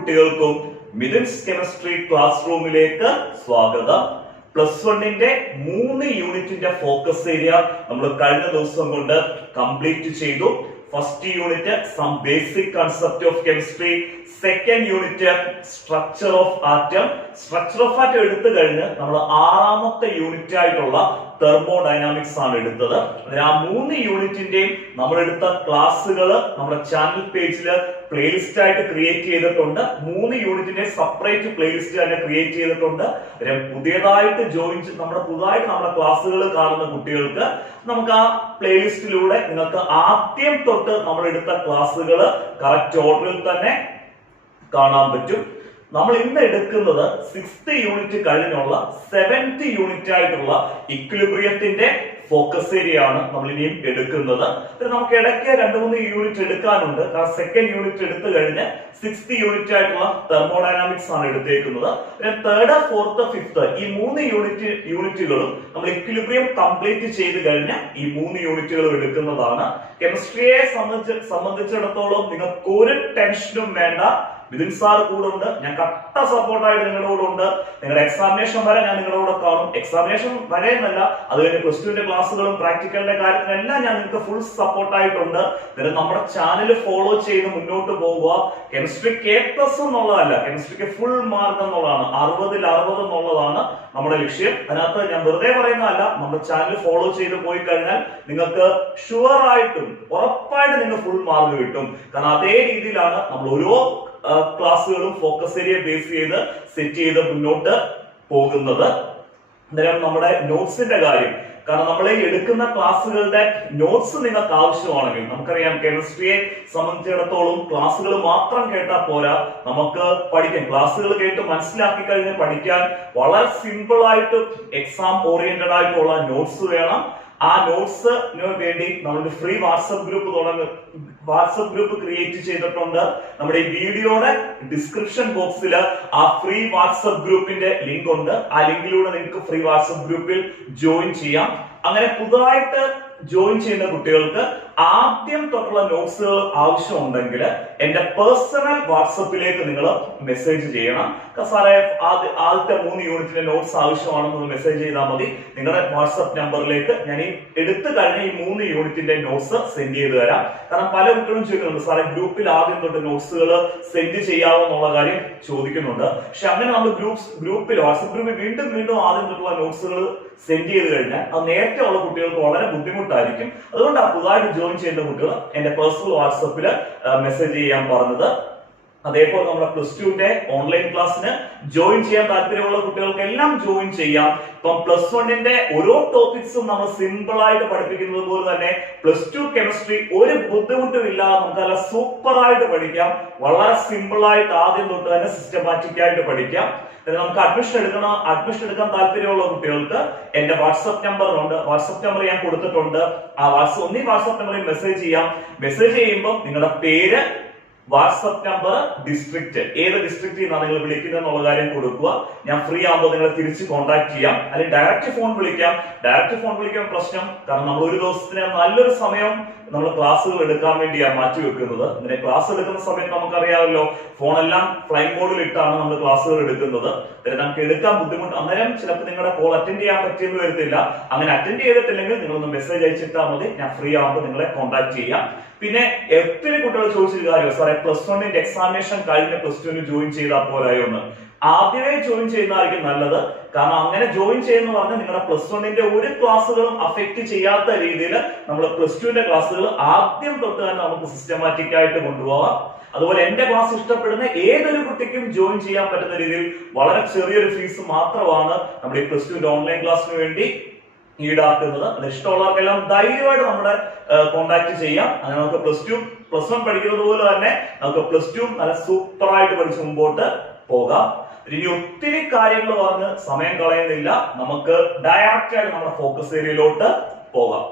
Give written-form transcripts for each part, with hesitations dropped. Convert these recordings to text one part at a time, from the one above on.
കുട്ടികൾക്കും Mithun's chemistry class റൂമിലേക്ക് സ്വാഗതം. പ്ലസ് വണ്ണിന്റെ 3 യൂണിറ്റിന്റെ ഫോക്കസ് ഏരിയ നമ്മൾ കഴിഞ്ഞ ദിവസം കൊണ്ട് കംപ്ലീറ്റ് ചെയ്തു. First unit some basic concept of chemistry, second unit structure of atom. Structure of atom എടുത്തു കഴിഞ്ഞ് നമ്മൾ 6ാമത്തെ യൂണിറ്റ് ആയിട്ടുള്ള തെർമോഡൈനാമിക്സ് ആണ് എടുത്തത്. ആ 3 യൂണിറ്റിന്റെയും നമ്മൾ എടുത്ത ക്ലാസ്സുകൾ നമ്മുടെ ചാനൽ പേജിൽ പ്ലേലിസ്റ്റ് ആയിട്ട് ക്രിയേറ്റ് ചെയ്തിട്ടുണ്ട്. 3 യൂണിറ്റിന്റെ സെപ്പറേറ്റ് പ്ലേലിസ്റ്റ് തന്നെ ക്രിയേറ്റ് ചെയ്തിട്ടുണ്ട്. പുതിയതായിട്ട് നമ്മുടെ ക്ലാസ്സുകൾ കാണുന്ന കുട്ടികൾക്ക് നമുക്ക് ആ പ്ലേലിസ്റ്റിലൂടെ നിങ്ങൾക്ക് ആദ്യം തൊട്ട് നമ്മൾ എടുത്ത ക്ലാസ്സുകൾ കറക്റ്റ് ഓർഡറിൽ തന്നെ കാണാൻ പറ്റും. നമ്മൾ ഇന്ന് എടുക്കുന്നത് 6th യൂണിറ്റ് കഴിഞ്ഞുള്ള 7th യൂണിറ്റ് ആയിട്ടുള്ള ഇക്വിലിബ്രിയത്തിന്റെ ഫോക്കസ് ഏരിയ ആണ് നമ്മൾ ഇനിയും എടുക്കുന്നത്. നമുക്ക് ഇടയ്ക്ക് 2-3 യൂണിറ്റ് എടുക്കാനുണ്ട്. കാരണം സെക്കൻഡ് യൂണിറ്റ് എടുത്തു കഴിഞ്ഞ് 6th യൂണിറ്റ് ആയിട്ടുള്ള തെർമോഡൈനാമിക്സ് ആണ് എടുത്തേക്കുന്നത്. 3rd, 4th, 5th ഈ 3 യൂണിറ്റുകളും നമ്മൾ ഇക്വിലിബ്രിയം കംപ്ലീറ്റ് ചെയ്ത് കഴിഞ്ഞ് ഈ 3 യൂണിറ്റുകളും എടുക്കുന്നതാണ്. കെമിസ്ട്രിയെ സംബന്ധിച്ചിടത്തോളം നിങ്ങൾക്ക് ഒരു ടെൻഷനും വേണ്ട. മിഥുൻ സാർ കൂടെ ഉണ്ട്. ഞാൻ കട്ട സപ്പോർട്ടായിട്ട് നിങ്ങളുടെ കൂടെ ഉണ്ട്. നിങ്ങളുടെ എക്സാമിനേഷൻ വരെ ഞാൻ നിങ്ങളുടെ കൂടെ കാണും. എക്സാമിനേഷൻ വരെ എന്നല്ല, അത് കഴിഞ്ഞ് പ്ലസ് ടുവിന്റെ ക്ലാസ്സുകളും പ്രാക്ടിക്കലിന്റെ കാര്യത്തിനെല്ലാം ഞാൻ നിങ്ങൾക്ക് ഫുൾ സപ്പോർട്ടായിട്ടുണ്ട്. നമ്മുടെ ചാനൽ ഫോളോ ചെയ്ത് മുന്നോട്ട് പോവുക. കെമിസ്ട്രി K+ എന്നുള്ളതല്ല, കെമിസ്ട്രിക്ക് ഫുൾ മാർക്ക് എന്നുള്ളതാണ്. 60ൽ 60 എന്നുള്ളതാണ് നമ്മുടെ ലക്ഷ്യം. അതിനകത്ത് ഞാൻ വെറുതെ പറയുന്നതല്ല. നമ്മുടെ ചാനൽ ഫോളോ ചെയ്ത് പോയി കഴിഞ്ഞാൽ നിങ്ങൾക്ക് ഷുവർ ആയിട്ടും ഉറപ്പായിട്ടും നിങ്ങൾക്ക് ഫുൾ മാർക്ക് കിട്ടും. കാരണം അതേ രീതിയിലാണ് നമ്മൾ ഓരോ ക്ലാസ്സുകളും ഫോക്കസ് ഏരിയ ബേസ് ചെയ്ത് സെറ്റ് ചെയ്ത് മുന്നോട്ട് പോകുന്നത്. അന്നേരം നമ്മുടെ നോട്ട്സിന്റെ കാര്യം, കാരണം നമ്മൾ ഈ എടുക്കുന്ന ക്ലാസ്സുകളുടെ നോട്ട്സ് നിങ്ങൾക്ക് ആവശ്യമാണെങ്കിൽ, നമുക്കറിയാം കെമിസ്ട്രിയെ സംബന്ധിച്ചിടത്തോളം ക്ലാസ്സുകൾ മാത്രം കേട്ടാൽ പോരാ, നമുക്ക് പഠിക്കാൻ ക്ലാസ്സുകൾ കേട്ട് മനസ്സിലാക്കി കഴിഞ്ഞ് പഠിക്കാൻ വളരെ സിമ്പിൾ ആയിട്ട് എക്സാം ഓറിയന്റഡ് ആയിട്ടുള്ള നോട്ട്സ് വേണം. ആ നോട്ട്സിന് വേണ്ടി നമ്മളൊരു ഫ്രീ വാട്സപ്പ് ഗ്രൂപ്പ് ക്രിയേറ്റ് ചെയ്തിട്ടുണ്ട്. നമ്മുടെ ഈ വീഡിയോയുടെ ഡിസ്ക്രിപ്ഷൻ ബോക്സിൽ ആ ഫ്രീ വാട്സപ്പ് ഗ്രൂപ്പിന്റെ ലിങ്ക് ഉണ്ട്. ആ ലിങ്കിലൂടെ നിങ്ങൾക്ക് ഫ്രീ വാട്സപ്പ് ഗ്രൂപ്പിൽ ജോയിൻ ചെയ്യാം. അങ്ങനെ പുതുതായിട്ട് ജോയിൻ ചെയ്യുന്ന കുട്ടികൾക്ക് ആദ്യം തൊട്ടുള്ള നോട്ട്സുകൾ ആവശ്യമുണ്ടെങ്കിൽ എന്റെ പേഴ്സണൽ വാട്സപ്പിലേക്ക് നിങ്ങൾ മെസ്സേജ് ചെയ്യണം. സാറേ ആദ്യത്തെ 3 യൂണിറ്റിന്റെ നോട്ട്സ് ആവശ്യമാണെന്ന് മെസ്സേജ് ചെയ്താൽ മതി. നിങ്ങളുടെ വാട്സപ്പ് നമ്പറിലേക്ക് ഞാൻ ഈ എടുത്തു കഴിഞ്ഞ ഈ 3 യൂണിറ്റിന്റെ നോട്ട്സ് സെൻഡ് ചെയ്ത് തരാം. കാരണം പല കുട്ടികളും ചോദിക്കുന്നുണ്ട്, സാറേ ഗ്രൂപ്പിൽ ആദ്യം തൊട്ട് നോട്ട്സുകൾ സെൻഡ് ചെയ്യാവോ എന്നുള്ള കാര്യം ചോദിക്കുന്നുണ്ട്. പക്ഷെ അങ്ങനെ നമ്മൾ ഗ്രൂപ്പിൽ വാട്സപ്പ് ഗ്രൂപ്പിൽ വീണ്ടും ആദ്യം തൊട്ടുള്ള നോട്ട്സുകൾ സെൻഡ് ചെയ്ത് കഴിഞ്ഞാൽ അത് നേരത്തെ ഉള്ള കുട്ടികൾക്ക് വളരെ ബുദ്ധിമുട്ടായിരിക്കും. അതുകൊണ്ടാണ് പുതുതായിട്ട് ജോയിൻ ചെയ്യുന്ന കുട്ടികൾ എന്റെ പേഴ്സണൽ വാട്സപ്പിൽ മെസ്സേജ് ചെയ്യാൻ പറഞ്ഞത്. അതേപോലെ നമ്മുടെ പ്ലസ് ടുവിന്റെ ഓൺലൈൻ ക്ലാസ്സിന് ജോയിൻ ചെയ്യാൻ താല്പര്യമുള്ള കുട്ടികൾക്കെല്ലാം ജോയിൻ ചെയ്യാം. ഇപ്പം പ്ലസ് വണ്ണിന്റെ ഓരോ ടോപ്പിക്സും നമ്മൾ സിമ്പിൾ ആയിട്ട് പഠിപ്പിക്കുന്നത് പോലെ തന്നെ പ്ലസ് 2 കെമിസ്ട്രി ഒരു ബുദ്ധിമുട്ടും ഇല്ലാതെ നമുക്ക് നല്ല സൂപ്പർ ആയിട്ട് പഠിക്കാം. വളരെ സിമ്പിൾ ആയിട്ട് ആദ്യം തൊട്ട് തന്നെ സിസ്റ്റമാറ്റിക് ആയിട്ട് പഠിക്കാം. നമുക്ക് അഡ്മിഷൻ എടുക്കാൻ താല്പര്യമുള്ള കുട്ടികൾക്ക് എന്റെ വാട്സ്ആപ്പ് നമ്പറുണ്ട്. വാട്സ്ആപ്പ് നമ്പർ ഞാൻ കൊടുത്തിട്ടുണ്ട്. ആ വാട്സ്ആപ്പ് നമ്പറിൽ മെസ്സേജ് ചെയ്യാം. മെസ്സേജ് ചെയ്യുമ്പോൾ നിങ്ങളുടെ പേര്, വാട്സ്ആപ്പ് നമ്പർ, ഡിസ്ട്രിക്ട്, ഏത് ഡിസ്ട്രിക്റ്റിൽ നിന്നാണ് നിങ്ങൾ വിളിക്കുന്നത് എന്നുള്ള കാര്യം കൊടുക്കുക. ഞാൻ ഫ്രീ ആകുമ്പോൾ നിങ്ങളെ തിരിച്ച് കോൺടാക്ട് ചെയ്യാം. അല്ലെങ്കിൽ ഡയറക്റ്റ് ഫോൺ വിളിക്കാം. ഡയറക്റ്റ് ഫോൺ വിളിക്കാൻ പ്രശ്നം, കാരണം നമ്മൾ ഒരു ദിവസത്തിന് നല്ലൊരു സമയം നമ്മൾ ക്ലാസ്സുകൾ എടുക്കാൻ വേണ്ടിയാണ് മാറ്റി വെക്കുന്നത്. അങ്ങനെ ക്ലാസ് എടുക്കുന്ന സമയത്ത് നമുക്കറിയാമല്ലോ, ഫോണെല്ലാം ഫ്ലൈറ്റ് മോഡിൽ ഇട്ടാണ് നമ്മൾ ക്ലാസ്സുകൾ എടുക്കുന്നത്. നമുക്ക് എടുക്കാൻ ബുദ്ധിമുട്ട്. അന്നേരം ചിലപ്പോൾ നിങ്ങളുടെ കോൾ അറ്റൻഡ് ചെയ്യാൻ പറ്റിയെന്ന് വരത്തില്ല. അങ്ങനെ അറ്റൻഡ് ചെയ്തിട്ടില്ലെങ്കിൽ നിങ്ങളൊന്ന് മെസ്സേജ് അയച്ചിട്ടാൽ മതി. ഞാൻ ഫ്രീ ആകുമ്പോൾ നിങ്ങളെ കോൺടാക്ട് ചെയ്യാം. പിന്നെ ഒത്തിരി കുട്ടികൾ ചോദിച്ചൊരു കാര്യം, സാറേ പ്ലസ് വണ്ണിന്റെ എക്സാമിനേഷൻ കഴിഞ്ഞ് പ്ലസ് ടുവിന് ജോയിൻ ചെയ്താൽ പോരായോ എന്ന്. ആദ്യമേ ജോയിൻ ചെയ്യുന്നതായിരിക്കും നല്ലത്. കാരണം അങ്ങനെ ജോയിൻ ചെയ്യുന്ന പറഞ്ഞാൽ നിങ്ങളുടെ പ്ലസ് വണ്ണിന്റെ ഒരു ക്ലാസ്സുകളും അഫക്ട് ചെയ്യാത്ത രീതിയിൽ നമ്മൾ പ്ലസ് ടുവിന്റെ ക്ലാസ്സുകൾ ആദ്യം തൊട്ട് തന്നെ നമുക്ക് സിസ്റ്റമാറ്റിക് ആയിട്ട് കൊണ്ടുപോകാം. അതുപോലെ എന്റെ ക്ലാസ് ഇഷ്ടപ്പെടുന്ന ഏതൊരു കുട്ടിക്കും ജോയിൻ ചെയ്യാൻ പറ്റുന്ന രീതിയിൽ വളരെ ചെറിയൊരു ഫീസ് മാത്രമാണ് നമ്മുടെ പ്ലസ് ടുവിന്റെ ഓൺലൈൻ ക്ലാസ്സിന് വേണ്ടി ഈടാക്കുന്നത്. അത് ഇഷ്ടമുള്ളവർക്കെല്ലാം ധൈര്യമായിട്ട് നമ്മുടെ കോൺടാക്ട് ചെയ്യാം. അങ്ങനെ നമുക്ക് പ്ലസ് 1 പഠിക്കുന്നത് പോലെ തന്നെ നമുക്ക് പ്ലസ് 2 നല്ല സൂപ്പർ ആയിട്ട് പഠിച്ച് മുമ്പോട്ട് പോകാം. ഇനി ഒത്തിരി കാര്യങ്ങൾ പറഞ്ഞ് സമയം കളയുന്നില്ല. നമുക്ക് ഡയറക്റ്റ് ആയിട്ട് നമ്മുടെ ഫോക്കസ് ഏരിയയിലോട്ട് പോകാം.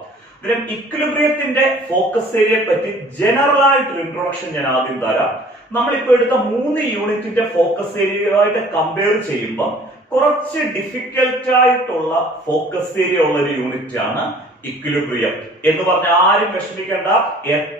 ഇക്വിലിബ്രിയത്തിന്റെ ഫോക്കസ് ഏരിയയെ പറ്റി ജനറൽ ആയിട്ടൊരു ഇൻട്രൊഡക്ഷൻ ഞാൻ ആദ്യം തരാം. നമ്മളിപ്പോ എടുത്ത 3 യൂണിറ്റിന്റെ ഫോക്കസ് ഏരിയയുമായിട്ട് കമ്പയർ ചെയ്യുമ്പോൾ കുറച്ച് ഡിഫിക്കൽട്ട് ആയിട്ടുള്ള ഫോക്കസ് ഏരിയ ഉള്ള ഒരു യൂണിറ്റ് ആണ് ഇക്വിലിബ്രിയം എന്ന് പറഞ്ഞാൽ ആരും വിഷമിക്കേണ്ട.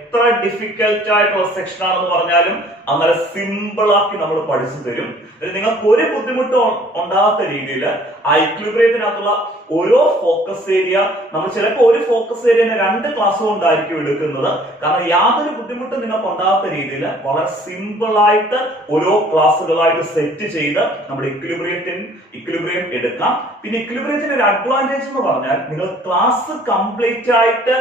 എത്ര ഡിഫിക്കൽട്ട് ആയിട്ടുള്ള സെക്ഷൻ ആണെന്ന് പറഞ്ഞാലും അങ്ങനെ സിമ്പിൾ ആക്കി നമ്മൾ പഠിച്ചു തരും. നിങ്ങൾക്ക് ഒരു ബുദ്ധിമുട്ടും ഉണ്ടാകാത്ത രീതിയിൽ ആ ഇക്വിലിബ്രിയത്തിനകത്തുള്ള ഓരോ ഫോക്കസ് ഏരിയ നമ്മൾ ചിലപ്പോൾ ഒരു ഫോക്കസ് ഏരിയനെ 2 ക്ലാസ് കൊണ്ടായിരിക്കും എടുക്കുന്നത്. കാരണം യാതൊരു ബുദ്ധിമുട്ടും നിങ്ങൾക്ക് ഉണ്ടാകാത്ത രീതിയിൽ വളരെ സിമ്പിൾ ആയിട്ട് ഓരോ ക്ലാസ്സുകളായിട്ട് സെറ്റ് ചെയ്ത് നമ്മുടെ ഇക്വിലിബ്രിയം എടുക്കാം. പിന്നെ ഇക്വിലിബ്രിയത്തിന്റെ ഒരു അഡ്വാൻറ്റേജ് എന്ന് പറഞ്ഞാൽ നിങ്ങൾ ക്ലാസ് കംപ്ലീറ്റ് ആയിട്ട്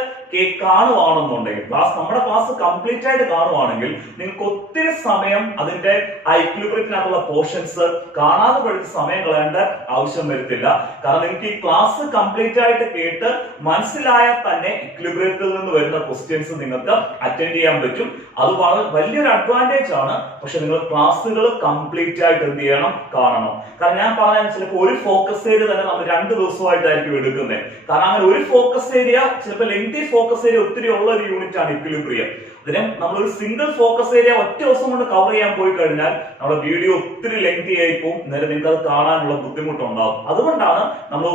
കാണുവാണെന്നുണ്ടെങ്കിൽ നമ്മുടെ ക്ലാസ് കംപ്ലീറ്റ് ആയിട്ട് കാണുവാണെങ്കിൽ നിങ്ങൾക്ക് ഒത്തിരി സമയം അതിന്റെ ആ ഇക്വിലിബ്രിയത്തിനകത്തുള്ള പോർഷൻസ് കാണാതെ പഠിച്ച് സമയം കളയേണ്ട ആവശ്യം വരത്തില്ല. കാരണം നിങ്ങൾക്ക് ഈ ക്ലാസ് കംപ്ലീറ്റ് ആയിട്ട് കേട്ട് മനസ്സിലായാൽ തന്നെ ഇക്വിലിബ്രിയത്തിൽ നിന്ന് വരുന്ന ക്വസ്റ്റ്യൻസ് നിങ്ങൾക്ക് അറ്റൻഡ് ചെയ്യാൻ പറ്റും. അത് വലിയൊരു അഡ്വാൻറ്റേജ് ആണ്. പക്ഷെ നിങ്ങൾ ക്ലാസ്സുകൾ കംപ്ലീറ്റ് ആയിട്ട് എന്ത് ചെയ്യണം, കാണണം. കാരണം ഞാൻ പറഞ്ഞാൽ ചിലപ്പോൾ ഒരു ഫോക്കസ് ഏരിയ തന്നെ നമ്മൾ 2 ദിവസമായിട്ടായിരിക്കും എടുക്കുന്നത്. കാരണം അങ്ങനെ ഒരു ഫോക്കസ് ഏരിയ ചിലപ്പോൾ ലെങ്തി ഫോക്കസ് ഏരിയ ഒത്തിരി ഉള്ള ഒരു യൂണിറ്റ് ആണ് ഇക്വിലിബ്രിയം. അതിനെ നമ്മളൊരു സിംഗിൾ ഫോക്കസ് ഏരിയ ഒറ്റ ദിവസം കൊണ്ട് കവർ ചെയ്യാൻ പോയി കഴിഞ്ഞാൽ നമ്മുടെ വീഡിയോ ഒത്തിരി ലെങ്തി ആയി പോകും. നേരെ നിങ്ങൾക്ക് അത് കാണാനുള്ള ബുദ്ധിമുട്ടുണ്ടാവും. അതുകൊണ്ടാണ് നമ്മൾ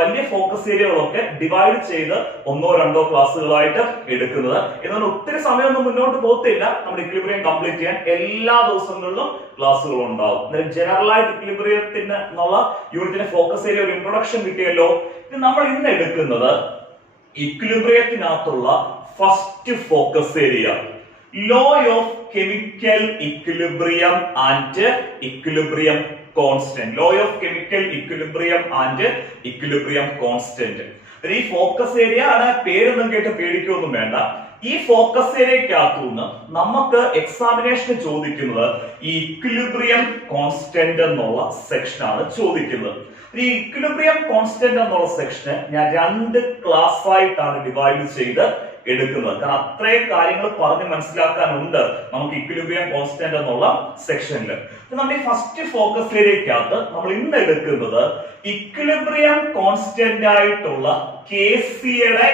വലിയ ഫോക്കസ് ഏരിയകളൊക്കെ ഡിവൈഡ് ചെയ്ത് 1-2 ക്ലാസ്സുകളായിട്ട് എടുക്കുന്നത്. എന്നാൽ ഒത്തിരി സമയമൊന്നും മുന്നോട്ട് പോകത്തില്ല. നമ്മുടെ ഇക്വിലിബ്രിയം കംപ്ലീറ്റ് ചെയ്യാൻ എല്ലാ ദിവസങ്ങളിലും ക്ലാസ്സുകൾ ഉണ്ടാവും. ജനറൽ ആയിട്ട് ഇക്വിലിബ്രിയത്തിന് എന്നുള്ള യൂണിറ്റിന്റെ ഫോക്കസ് ഏരിയ ഒരു ഇൻട്രൊഡക്ഷൻ കിട്ടിയല്ലോ. ഇത് നമ്മൾ ഇന്ന് എടുക്കുന്നത് ഇക്വിലിബ്രിയത്തിനകത്തുള്ള first focus area, law of chemical equilibrium and equilibrium constant. Law of chemical equilibrium and equilibrium constant. ഈ ഫോക്കസ് ഏരിയ പേരൊന്നും കേട്ട് പേടിക്കൊന്നും വേണ്ട. ഈ ഫോക്കസ് ഏരിയക്കകത്തുനിന്ന് നമുക്ക് എക്സാമിനേഷന് ചോദിക്കുന്നത് ഈ ഇക്വിലിബ്രിയം കോൺസ്റ്റന്റ് എന്നുള്ള സെക്ഷൻ ആണ് ചോദിക്കുന്നത്. ഈ ഇക്വിലിബ്രിയം കോൺസ്റ്റന്റ് എന്നുള്ള സെക്ഷന് ഞാൻ 2 ക്ലാസ് ആയിട്ടാണ് ഡിവൈഡ് ചെയ്ത് എടുക്കുന്നത്. കാരണം അത്രയും കാര്യങ്ങൾ പറഞ്ഞ് മനസ്സിലാക്കാനുണ്ട് നമുക്ക് ഇക്വിലിബ്രിയം കോൺസ്റ്റന്റ് എന്നുള്ള സെക്ഷനിൽ. നമ്മൾ ഈ ഫസ്റ്റ് ഫോക്കസ് ഏരിയക്കകത്ത് നമ്മൾ ഇന്ന് എടുക്കുന്നത് ഇക്വിലിബ്രിയം കോൺസ്റ്റന്റ് ആയിട്ടുള്ള KCയുടെ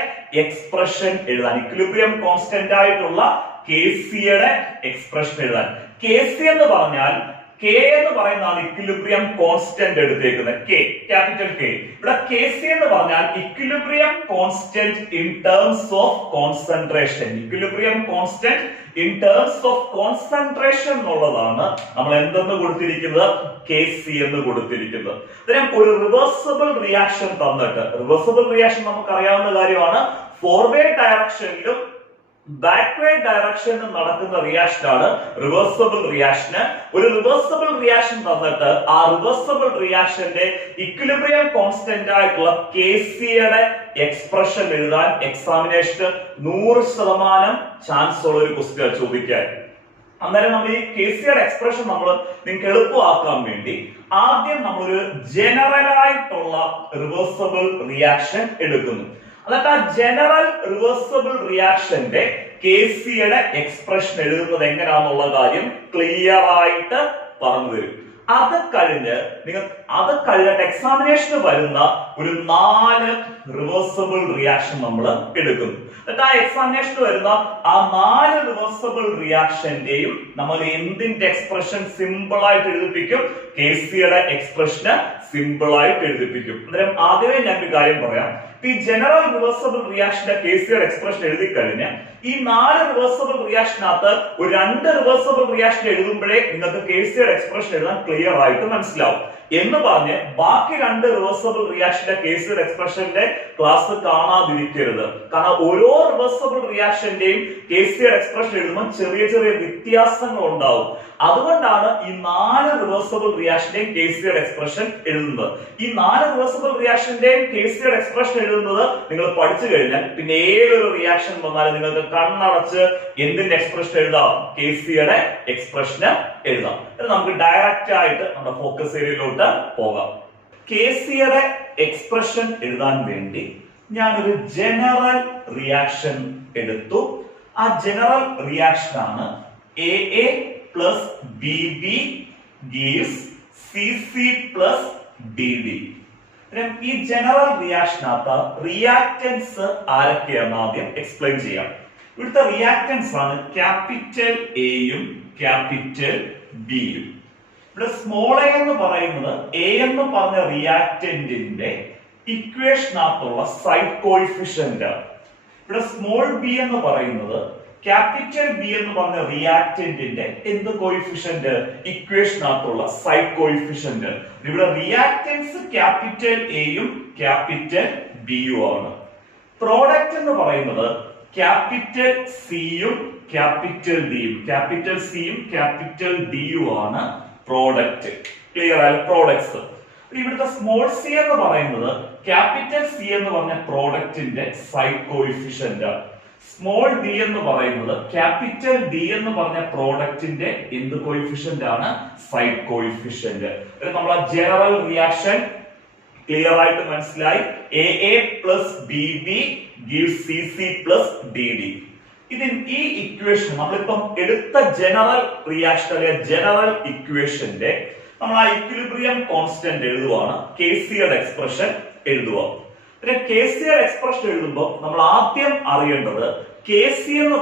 എക്സ്പ്രഷൻ എഴുതാൻ. ഇക്വിലിബ്രിയം കോൺസ്റ്റന്റ് ആയിട്ടുള്ള KCയുടെ എക്സ്പ്രഷൻ എഴുതാൻ. KC എന്ന് പറഞ്ഞാൽ K എന്ന് പറയുന്നതാണ് ഇക്വിലിബ്രിയം കോൺസ്റ്റന്റ് എടുത്തേക്കുന്നത്. Capital K. ഇവിടെ KC എന്ന് പറഞ്ഞാൽ equilibrium constant in terms of concentration. Equilibrium constant in terms of concentration എന്നുള്ളതാണ് നമ്മൾ എന്തെന്ന് കൊടുത്തിരിക്കുന്നത്, KC എന്ന് കൊടുത്തിരിക്കുന്നത്. ഇതിനെ ഒരു റിവേഴ്സിബിൾ റിയാക്ഷൻ തന്നിട്ട്, റിവേഴ്സിബിൾ റിയാക്ഷൻ നമുക്ക് അറിയാവുന്ന കാര്യമാണ്. ഫോർവേഡ് ഡയറക്ഷനിലും ബാക്ക്വേർഡ് ഡയറക്ഷനിൽ നടക്കുന്ന റിയാക്ഷൻ ആണ് റിവേഴ്സിബിൾ റിയാക്ഷൻ. ഒരു റിവേഴ്സിബിൾ റിയാക്ഷൻ തന്നിട്ട് ആ റിവേഴ്സിബിൾ റിയാക്ഷന്റെ ഇക്വിലിബ്രിയം കോൺസ്റ്റന്റ് ആയിട്ടുള്ള KCയുടെ എക്സ്പ്രഷൻ എഴുതാൻ എക്സാമിനേഷന് 100% ചാൻസ് ഉള്ള ഒരു ക്വസ്റ്റ്യൻ ചോദിക്കാൻ. അന്നേരം നമ്മൾ ഈ KCയുടെ എക്സ്പ്രഷൻ നമ്മൾ നിങ്ങൾക്ക് എളുപ്പമാക്കാൻ വേണ്ടി ആദ്യം നമ്മളൊരു ജനറൽ ആയിട്ടുള്ള റിവേഴ്സിബിൾ റിയാക്ഷൻ എടുക്കുന്നു. എന്നിട്ട് ആ ജനറൽ റിവേഴ്സിബിൾ റിയാക്ഷന്റെ KCയുടെ എക്സ്പ്രഷൻ എഴുതുന്നത് എങ്ങനെയാണെന്നുള്ള കാര്യം ക്ലിയർ ആയിട്ട് പറഞ്ഞു തരും. അത് കഴിഞ്ഞിട്ട് എക്സാമിനേഷന് വരുന്ന ഒരു 4 റിവേഴ്സിബിൾ റിയാക്ഷൻ നമ്മൾ എടുക്കുന്നു. എന്നിട്ട് ആ എക്സാമിനേഷന് വരുന്ന ആ 4 റിവേഴ്സിബിൾ റിയാക്ഷന്റെയും നമ്മൾ എന്തിന്റെ എക്സ്പ്രഷൻ സിമ്പിൾ ആയിട്ട് എഴുതിപ്പിക്കും, KCയുടെ എക്സ്പ്രഷന് സിമ്പിൾ ആയിട്ട് എഴുതിപ്പിക്കും. അന്നേരം ആദ്യമേ ഞാൻ ഒരു കാര്യം പറയാം. ഈ ജനറൽ റിവേഴ്സിബിൾ റിയാക്ഷന്റെ KCയുടെ എക്സ്പ്രഷൻ എഴുതി കഴിഞ്ഞ് ഈ 4 റിവേഴ്സിബിൾ റിയാക്ഷനകത്ത് ഒരു 2 റിവേഴ്സിബിൾ റിയാക്ഷൻ എഴുതുമ്പോഴേ നിങ്ങൾക്ക് KCയുടെ എക്സ്പ്രഷൻ എഴുതാൻ ക്ലിയർ ആയിട്ട് മനസ്സിലാവും എന്ന് പറഞ്ഞ് ബാക്കി 2 റിവേഴ്സിബിൾ റിയാക്ഷന്റെ KCയുടെ എക്സ്പ്രഷന്റെ ക്ലാസ് കാണാതിരിക്കരുത്. കാരണം ഓരോ റിവേഴ്സിബിൾ റിയാക്ഷന്റെയും KCയുടെ എക്സ്പ്രഷൻ എഴുതുമ്പോൾ ചെറിയ ചെറിയ വ്യത്യാസങ്ങൾ ഉണ്ടാവും. അതുകൊണ്ടാണ് ഈ 4 റിവേഴ്സിബിൾ റിയാക്ഷന്റെയും KCയുടെ എക്സ്പ്രഷൻ എഴുതുന്നത്. ഈ 4 റിവേഴ്സിബിൾ റിയാക്ഷന്റെയും KCയുടെ എക്സ്പ്രഷൻ എഴുതുന്നത് നിങ്ങൾ പഠിച്ചു കഴിഞ്ഞാൽ പിന്നെ ഏതൊരു റിയാക്ഷൻ വന്നാലും നിങ്ങൾക്ക് കണ്ണടച്ച് എന്തിന്റെ എക്സ്പ്രഷൻ എഴുതാം, KCയുടെ എക്സ്പ്രഷന് എഴുതാം. നമുക്ക് ഡയറക്റ്റ് ആയിട്ട് നമ്മുടെ ഫോക്കസ് ഏരിയയിലോട്ട് പോകാം. KCയുടെ എക്സ്പ്രഷൻ എഴുതാൻ വേണ്ടി ഞാനൊരു ജനറൽ റിയാക്ഷൻ എടുത്തു. ആ ജനറൽ റിയാക്ഷൻ ആണ് AA plus BB gives CC plus DD. ഈ ജനറൽ റിയാക്ഷനകത്ത് റിയാക്റ്റൻസ് ആരൊക്കെയാണെന്ന് ആദ്യം എക്സ്പ്ലെയിൻ ചെയ്യാം. ഇവിടുത്തെ റിയാക്റ്റൻസ് ആണ് ക്യാപിറ്റൽ എയും ക്യാപിറ്റൽ ബിയും. ഇവിടെ സ്മോൾ എ എന്ന് പറയുന്നത് എ എന്ന് പറഞ്ഞ റിയാക്റ്റന്റിന്റെ ഇക്വേഷനകത്തുള്ള സൈഡ് കോഎഫിഷ്യന്റ്. ഇവിടെ സ്മോൾ ബി എന്ന് പറയുന്നത് ക്യാപിറ്റൽ ബി എന്ന് പറഞ്ഞ റിയാക്ടന്റിന്റെ എന്ത് കോയിഫിഷ്യന്റ്? ഇക്വേഷനകത്തുള്ള സൈഡ് കോയിഫിഷ്യന്റ്. ഇവിടെ റിയാക്ടൻസ് ക്യാപിറ്റൽ എയും ക്യാപിറ്റൽ ബിയും ആണ്. പ്രോഡക്റ്റ് എന്ന് പറയുന്നത് ക്യാപിറ്റൽ സിയും ക്യാപിറ്റൽ ഡിയും, ക്യാപിറ്റൽ സിയും ക്യാപിറ്റൽ ഡിയും ആണ് പ്രോഡക്റ്റ്. ക്ലിയർ ആയ പ്രോഡക്ട്സ്. ഇവിടുത്തെ സ്മോൾ സി എന്ന് പറയുന്നത് ക്യാപിറ്റൽ സി എന്ന് പറഞ്ഞ പ്രോഡക്റ്റിന്റെ സൈഡ് കോയിഫിഷ്യന്റ്. സ്മോൾ ഡി എന്ന് പറയുന്നത് ക്യാപിറ്റൽ ഡി എന്ന് പറഞ്ഞ പ്രോഡക്റ്റിന്റെ എന്ത് കോയിഫിഷ്യന്റ് ആണ്? Side coefficient. നമ്മളെ ജനറൽ റിയാക്ഷൻ ക്ലിയർ ആയിട്ട് മനസ്സിലായി. A plus B B gives C C plus D D. ഈ ഇക്വേഷൻ നമ്മളിപ്പം എടുത്ത ജനറൽ റിയാക്ഷൻ അല്ലെങ്കിൽ ജനറൽ ഇക്വേഷന്റെ നമ്മൾ ആ ഇക്വിലിബ്രിയം കോൺസ്റ്റന്റ് എഴുതുവാണ്. കെസിയുടെ എക്സ്പ്രഷൻ എഴുതുക. പിന്നെ കെസിയുടെ എക്സ്പ്രഷൻ എഴുതുമ്പോൾ നമ്മൾ ആദ്യം അറിയേണ്ടത് കെസിയുടെ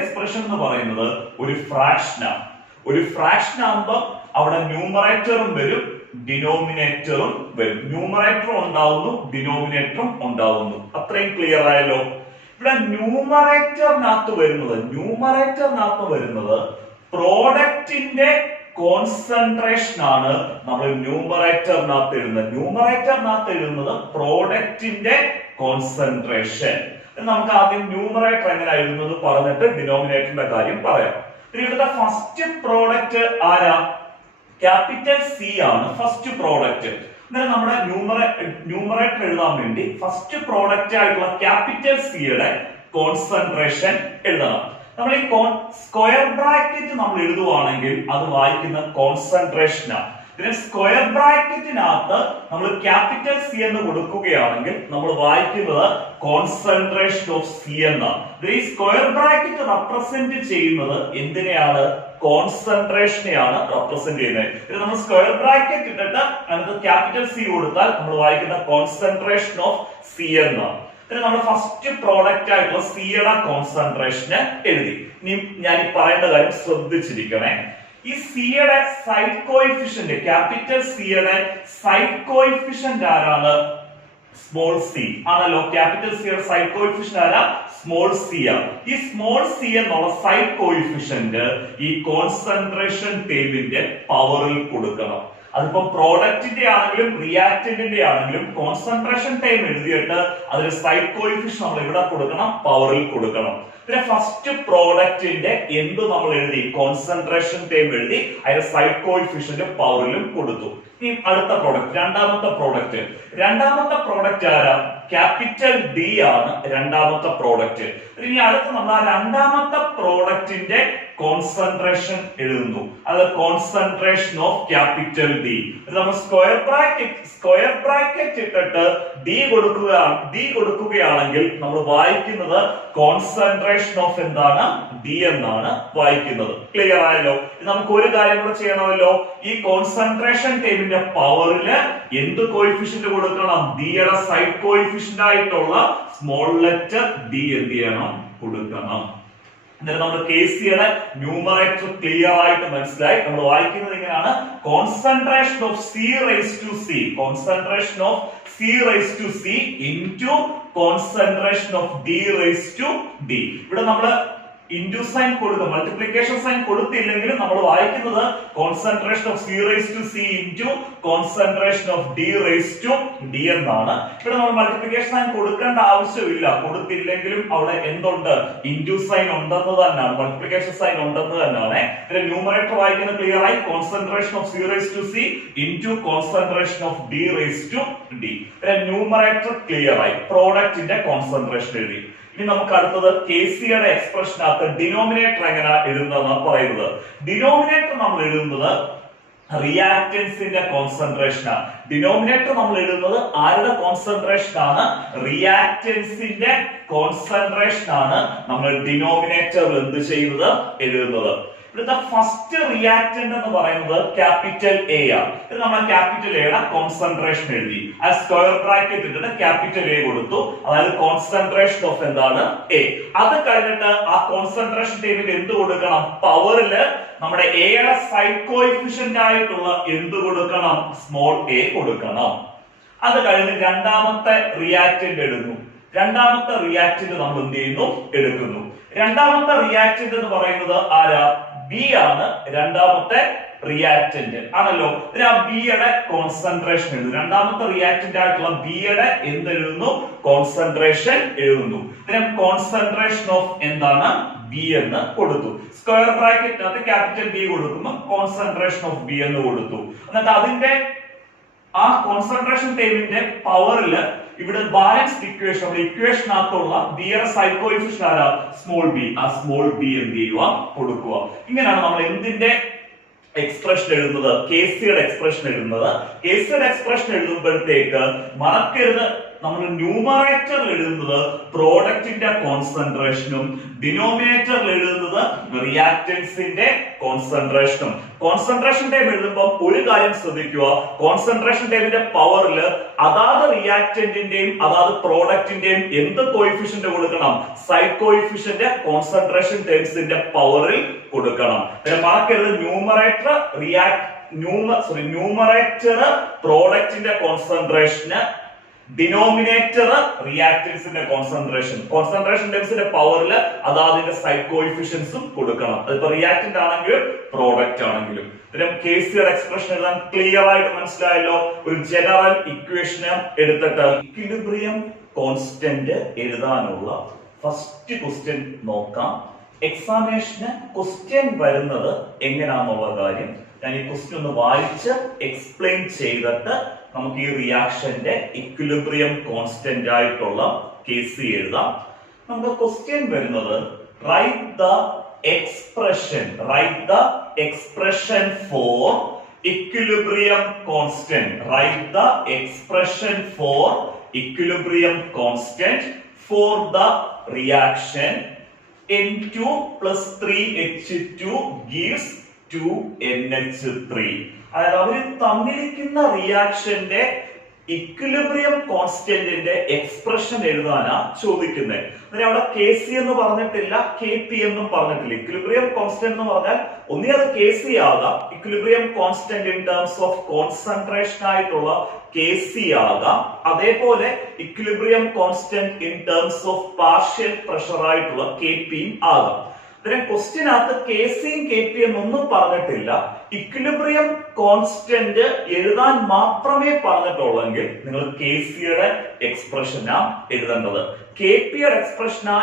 എക്സ്പ്രഷൻ എന്ന് പറയുന്നത് ഒരു ഫ്രാക്ഷനാണ്. ഒരു ഫ്രാക്ഷൻ ആകുമ്പോൾ അവിടെ ന്യൂമറേറ്ററും വരും ഡിനോമിനേറ്ററും വരും. ന്യൂമറേറ്ററും ഉണ്ടാവുന്നു ഡിനോമിനേറ്ററും ഉണ്ടാവുന്നു. അത്രയും ക്ലിയർ ആയല്ലോ. ഇവിടെ ന്യൂമറേറ്ററിനകത്ത് വരുന്നത് പ്രോഡക്റ്റിന്റെ കോൺസെൻട്രേഷൻ ആണ് നമ്മൾ ന്യൂമറേറ്ററിനകത്ത് എഴുതുന്നത് പ്രോഡക്റ്റിന്റെ കോൺസെൻട്രേഷൻ. നമുക്ക് ആദ്യം ന്യൂമറേറ്റർ എങ്ങനെ എഴുതുന്നത് പറഞ്ഞിട്ട് ഡിനോമിനേറ്ററിന്റെ കാര്യം പറയാം. ഇവിടുത്തെ ഫസ്റ്റ് പ്രോഡക്റ്റ് ആരാ? ക്യാപിറ്റൽ സി ആണ് ഫസ്റ്റ് പ്രോഡക്റ്റ്. അന്നേരം നമ്മുടെ ന്യൂമറേറ്റർ എഴുതാൻ വേണ്ടി ഫസ്റ്റ് പ്രോഡക്റ്റ് ആയിട്ടുള്ള ക്യാപിറ്റൽ സിയുടെ കോൺസെൻട്രേഷൻ എഴുതണം. നമ്മൾ ഈ സ്ക്വയർ ബ്രാക്കറ്റ് നമ്മൾ എഴുതുവാണെങ്കിൽ അത് വായിക്കുന്ന കോൺസെൻട്രേഷനാണ്. പിന്നെ സ്ക്വയർ ബ്രാക്കറ്റിനകത്ത് നമ്മൾ ക്യാപിറ്റൽ സി എന്ന് കൊടുക്കുകയാണെങ്കിൽ നമ്മൾ വായിക്കുന്നത് കോൺസെൻട്രേഷൻ ഓഫ് സി എന്നാണ്. ഈ സ്ക്വയർ ബ്രാക്കറ്റ് റെപ്രസെന്റ് ചെയ്യുന്നത് എന്തിനെയാണ്? കോൺസെൻട്രേഷനെയാണ് റെപ്രസെന്റ് ചെയ്യുന്നത്. നമ്മൾ സ്ക്വയർ ബ്രാക്കറ്റ് ഇട്ടിട്ട് അതിനകത്ത് ക്യാപിറ്റൽ സി കൊടുത്താൽ നമ്മൾ വായിക്കുന്ന കോൺസെൻട്രേഷൻ ഓഫ് സി എന്നാണ്. നമ്മൾ ഫസ്റ്റ് പ്രോഡക്റ്റ് ആയിട്ടുള്ള സിയുടെ കോൺസെൻട്രേഷന് എഴുതി. ഇനി ഞാൻ ഈ പറയുന്ന കാര്യം ശ്രദ്ധിച്ചിരിക്കണേ. ഈ സിയുടെ സൈഡ് കോയിഫിഷ്യന്റ്, ക്യാപിറ്റൽ സിയുടെ സൈഡ് കോയിഫിഷ്യന്റ് ആരാണ്? സ്മോൾ സി ആണല്ലോ. ക്യാപിറ്റൽ സിയുടെ സൈഡ് കോയിഫിഷ്യന്റ് ആരാ? സ്മോൾ സി ആണ്. ഈ സ്മോൾ സി എന്നുള്ള സൈഡ് കോയിഫിഷ്യന്റ് ഈ കോൺസെൻട്രേഷൻ ടേബിളിന്റെ പവറിൽ കൊടുക്കണം. അതിപ്പോ പ്രോഡക്റ്റിന്റെ ആണെങ്കിലും റിയാക്ടന്റിന്റെ ആണെങ്കിലും കോൺസെൻട്രേഷൻ ടൈം എഴുതിയിട്ട് അതിന്റെ സൈഡ് കോയിഫിഷ്യന്റ് നമ്മൾ ഇവിടെ കൊടുക്കണം, പവറിൽ കൊടുക്കണം. പിന്നെ ഫസ്റ്റ് പ്രോഡക്റ്റിന്റെ എന്ത് നമ്മൾ എഴുതി? കോൺസെൻട്രേഷൻ ടൈം എഴുതി, അതിന്റെ സൈഡ് കോയിഫിഷ്യന്റ് പവറിലും കൊടുത്തു. ഇനി അടുത്ത പ്രോഡക്റ്റ്, രണ്ടാമത്തെ പ്രോഡക്റ്റ് ആരാ? ക്യാപിറ്റൽ ഡി ആണ് രണ്ടാമത്തെ പ്രോഡക്റ്റ്. ഇനി അടുത്ത് നമ്മൾ ആ രണ്ടാമത്തെ പ്രോഡക്റ്റിന്റെ കോൺസെൻട്രേഷൻ എഴുതുന്നു. അത് കോൺസെൻട്രേഷൻ ഓഫ് ക്യാപിറ്റൽ ഡി. നമ്മൾ സ്ക്വയർ ബ്രാക്കറ്റ് ഇട്ടിട്ട് ഡി കൊടുക്കുകയാണെങ്കിൽ നമ്മൾ വായിക്കുന്നത് കോൺസെൻട്രേഷൻ ഓഫ് എന്താണ്? ഡി എന്നാണ് വായിക്കുന്നത്. ക്ലിയർ ആയല്ലോ. നമുക്ക് ഒരു കാര്യം കൂടെ ചെയ്യണമല്ലോ. ഈ കോൺസെൻട്രേഷൻ ടൈമിന്റെ പവറില് എന്ത് കോയിഫിഷ്യന്റ് കൊടുക്കണം? ഡിയുടെ സൈഡ് കോയിഫിഷ്യന്റ് ആയിട്ടുള്ള സ്മോൾ ലെറ്റർ ഡി എന്ത് ചെയ്യണം? കൊടുക്കണം. അന്നേരം നമ്മൾ കെസിയുടെ ന്യൂമറേറ്റർ ക്ലിയർ ആയിട്ട് മനസ്സിലായി. നമ്മൾ വായിക്കുന്നത് ഇങ്ങനെയാണ്: concentration of C raise to C, concentration of C raise to C into concentration of D raise to D. ഇവിടെ നമ്മൾ ഇൻടു സൈൻ കൊടുക്കും, മൾട്ടിപ്ലിക്കേഷൻ സൈൻ കൊടുത്തില്ലെങ്കിലും നമ്മൾ വായിക്കുന്നത് concentration of C raise to C into concentration of D raise to D എന്നാണ്. ഇവിടെ നമ്മൾ multiplication sign കൊടുക്കേണ്ട ആവശ്യമില്ല, കൊടുത്തില്ലെങ്കിലും അവിടെ എന്തുണ്ട്? ഇൻടു സൈൻ ഉണ്ടെന്ന് തന്നെയാണ്, മൾട്ടിപ്ലിക്കേഷൻ സൈൻ ഉണ്ടെന്ന് തന്നെയാണ്. പിന്നെ ന്യൂമറേറ്റർ വായിക്കുന്നത് ക്ലിയർ ആയി, concentration of C raise to C into concentration of D raise to D. പിന്നെ ന്യൂമറേറ്റർ ക്ലിയർ ആയി, പ്രോഡക്റ്റിന്റെ കോൺസെൻട്രേഷൻ എഴുതി. ഇനി നമുക്ക് അടുത്തത് കെസിയുടെ എക്സ്പ്രഷനകത്ത് ഡിനോമിനേറ്റർ എങ്ങനെ എഴുതുന്നതെന്നാണ് പറയുന്നത്. ഡിനോമിനേറ്റർ നമ്മൾ എഴുതുന്നത് റിയാക്ടൻസിന്റെ കോൺസെൻട്രേഷൻ ആണ്. ഡിനോമിനേറ്റർ നമ്മൾ എഴുതുന്നത് ആരുടെ കോൺസെൻട്രേഷൻ ആണ്? റിയാക്ടൻസിന്റെ കോൺസെൻട്രേഷൻ ആണ് നമ്മൾ ഡിനോമിനേറ്ററിൽ എന്ത് ചെയ്യുന്നത്? എഴുതുന്നത്. ഇവിടുത്തെ ഫസ്റ്റ് റിയാക്ടന്റ് എന്ന് പറയുന്നത് ക്യാപിറ്റൽ എ ആണ്. ഇത് നമ്മൾ ക്യാപിറ്റൽ എയുടെ കോൺസെൻട്രേഷൻ എഴുതി. ആ സ്ക്വയർ ബ്രാക്കറ്റ് ഇട്ടിട്ട് ക്യാപിറ്റൽ എ കൊടുത്തു, അതായത് കോൺസെൻട്രേഷൻ ഓഫ് എന്താണ്? എ. അത് കഴിഞ്ഞിട്ട് ആ കോൺസെൻട്രേഷൻ ടൈമിൽ എന്ത് കൊടുക്കണം? പവറില് നമ്മുടെ എയുടെ സൈഡ് കോയിഫിഷ്യന്റ് ആയിട്ടുള്ള എന്ത് കൊടുക്കണം? സ്മോൾ എ കൊടുക്കണം. അത് കഴിഞ്ഞ് രണ്ടാമത്തെ റിയാക്ടന്റ് എടുക്കുന്നു. രണ്ടാമത്തെ റിയാക്ടന്റ് നമ്മൾ എന്ത് ചെയ്യുന്നു? എടുക്കുന്നു. രണ്ടാമത്തെ റിയാക്ടന്റ് എന്ന് പറയുന്നത് ആരാ? ബി ആണ് രണ്ടാമത്തെ റിയാക്ടന്റ് ആണല്ലോ. ആ ബിയുടെ കോൺസെൻട്രേഷൻ എഴുതുന്നു. രണ്ടാമത്തെ റിയാക്ടന്റ് ആയിട്ടുള്ള ബിയുടെ എന്ത് എഴുതുന്നു? കോൺസെൻട്രേഷൻ എഴുതുന്നു. കോൺസെൻട്രേഷൻ ഓഫ് എന്താണ്? ബി എന്ന് കൊടുത്തു. സ്ക്വയർ ബ്രാക്കറ്റിനകത്ത് ക്യാപിറ്റൽ ബി കൊടുക്കുമ്പോൾ കോൺസെൻട്രേഷൻ ഓഫ് ബി എന്ന് കൊടുത്തു. എന്നിട്ട് അതിന്റെ ആ കോൺസെൻട്രേഷൻ ടേബിളിന്റെ പവറിൽ ഇവിടെ ബാലൻസ്ഡ് ഇക്വേഷൻ, ഇക്വേഷനകത്തുള്ള ബിയുടെ സൈഡ് കോഎഫിഷ്യന്റ് ആരാ? Small B. ആ സ്മോൾ ബി എന്ത് ചെയ്യുക? കൊടുക്കുക. ഇങ്ങനെയാണ് നമ്മൾ എന്തിന്റെ എക്സ്പ്രഷൻ എഴുതുന്നത്? കെസിയുടെ എക്സ്പ്രഷൻ എഴുതുന്നത്. കെസിയുടെ എക്സ്പ്രഷൻ എഴുതുമ്പോഴത്തേക്ക് മറക്കരുത്, നമ്മൾ ന്യൂമറേറ്ററിൽ എഴുതുന്നത് പ്രോഡക്റ്റിന്റെ കോൺസെൻട്രേഷനും ഡിനോമിനേറ്ററിൽ എഴുതുന്നത് റിയാക്ടൻസിന്റെ കോൺസെൻട്രേഷനും. കോൺസെൻട്രേഷൻ ടൈം എഴുതുമ്പോൾ ഒരു കാര്യം ശ്രദ്ധിക്കുക, കോൺസെൻട്രേഷൻ ടൈമിന്റെ പവറിൽ അതാത് റിയാക്ടന്റിന്റെയും അതാത് പ്രോഡക്റ്റിന്റെയും എന്ത് കോഎഫിഷ്യന്റ് കൊടുക്കണം? സൈഡ് കോഎഫിഷ്യന്റ് കോൺസെൻട്രേഷൻ ടൈംസിന്റെ പവറിൽ കൊടുക്കണം. മറക്കരുത്, ന്യൂമറേറ്റർ പ്രോഡക്റ്റിന്റെ കോൺസെൻട്രേഷന്, ഡിനോമിനേറ്റർ റിയാക്ടൻസിന്റെ കോൺസെൻട്രേഷൻ. കോൺസെൻട്രേഷൻ ടൈംസിന്റെ പവറിൽ അതാതിന്റെ സൈഡ് കോഎഫിഷ്യൻസും കൊടുക്കണം. അതിപ്പോ റിയാക്ടന്റ് ആണെങ്കിലും പ്രോഡക്റ്റ് ആണെങ്കിലും. കെസിയുടെ എക്സ്പ്രഷൻ എഴുതാൻ ക്ലിയർ ആയിട്ട് മനസ്സിലായല്ലോ. ഒരു ജനറൽ ഇക്വേഷന് എടുത്തിട്ട് ഇക്വിലിബ്രിയം കോൺസ്റ്റന്റ് എഴുതാനുള്ള ഫസ്റ്റ് ക്വസ്റ്റ്യൻ നോക്കാം. എക്സാമിനേഷന് ക്വസ്റ്റ്യൻ വരുന്നത് എങ്ങനെയാണെന്നുള്ള കാര്യം ഞാൻ ഈ ക്വസ്റ്റ്യൻ ഒന്ന് വായിച്ച് എക്സ്പ്ലെയിൻ ചെയ്തിട്ട് നമുക്ക് ഈ റിയാക്ഷന്റെ ഇക്വിലിബ്രിയം കോൺസ്റ്റന്റ് ആയിട്ടുള്ള കേസ് എഴുതാം. നമുക്ക് ക്വസ്റ്റ്യൻ വരുന്നത് write the expression for equilibrium constant. Write the expression for equilibrium constant for the reaction N2 plus 3H2 gives 2NH3. അതായത് അവര് തന്നിരിക്കുന്ന റിയാക്ഷന്റെ ഇക്വിലിബ്രിയം കോൺസ്റ്റന്റിന്റെ എക്സ്പ്രഷൻ എഴുതാനാ ചോദിക്കുന്നത്. അവിടെ കെ സി എന്ന് പറഞ്ഞിട്ടില്ല, കെ പി എന്നും പറഞ്ഞിട്ടില്ല. ഇക്വിലിബ്രിയം കോൺസ്റ്റന്റ് എന്ന് പറഞ്ഞാൽ ഒന്നേ അത് കെ സി ആകാം, equilibrium constant in terms of concentration ആയിട്ടുള്ള കെ സി ആകാം, അതേപോലെ equilibrium constant in terms of partial pressure ആയിട്ടുള്ള കെ പിയും ആകാം. ക്വസ്റ്റ്യനകത്ത് കെ സിയും കെ പി എന്നൊന്നും പറഞ്ഞിട്ടില്ല. ഇക്വിലിബ്രിയം കോൺസ്റ്റന്റ് എഴുതാൻ മാത്രമേ പറഞ്ഞിട്ടുള്ളെങ്കിൽ നിങ്ങൾ കെ സിയുടെ എക്സ്പ്രഷനാ എഴുതേണ്ടത്. കെ പിയുടെ എക്സ്പ്രഷനാ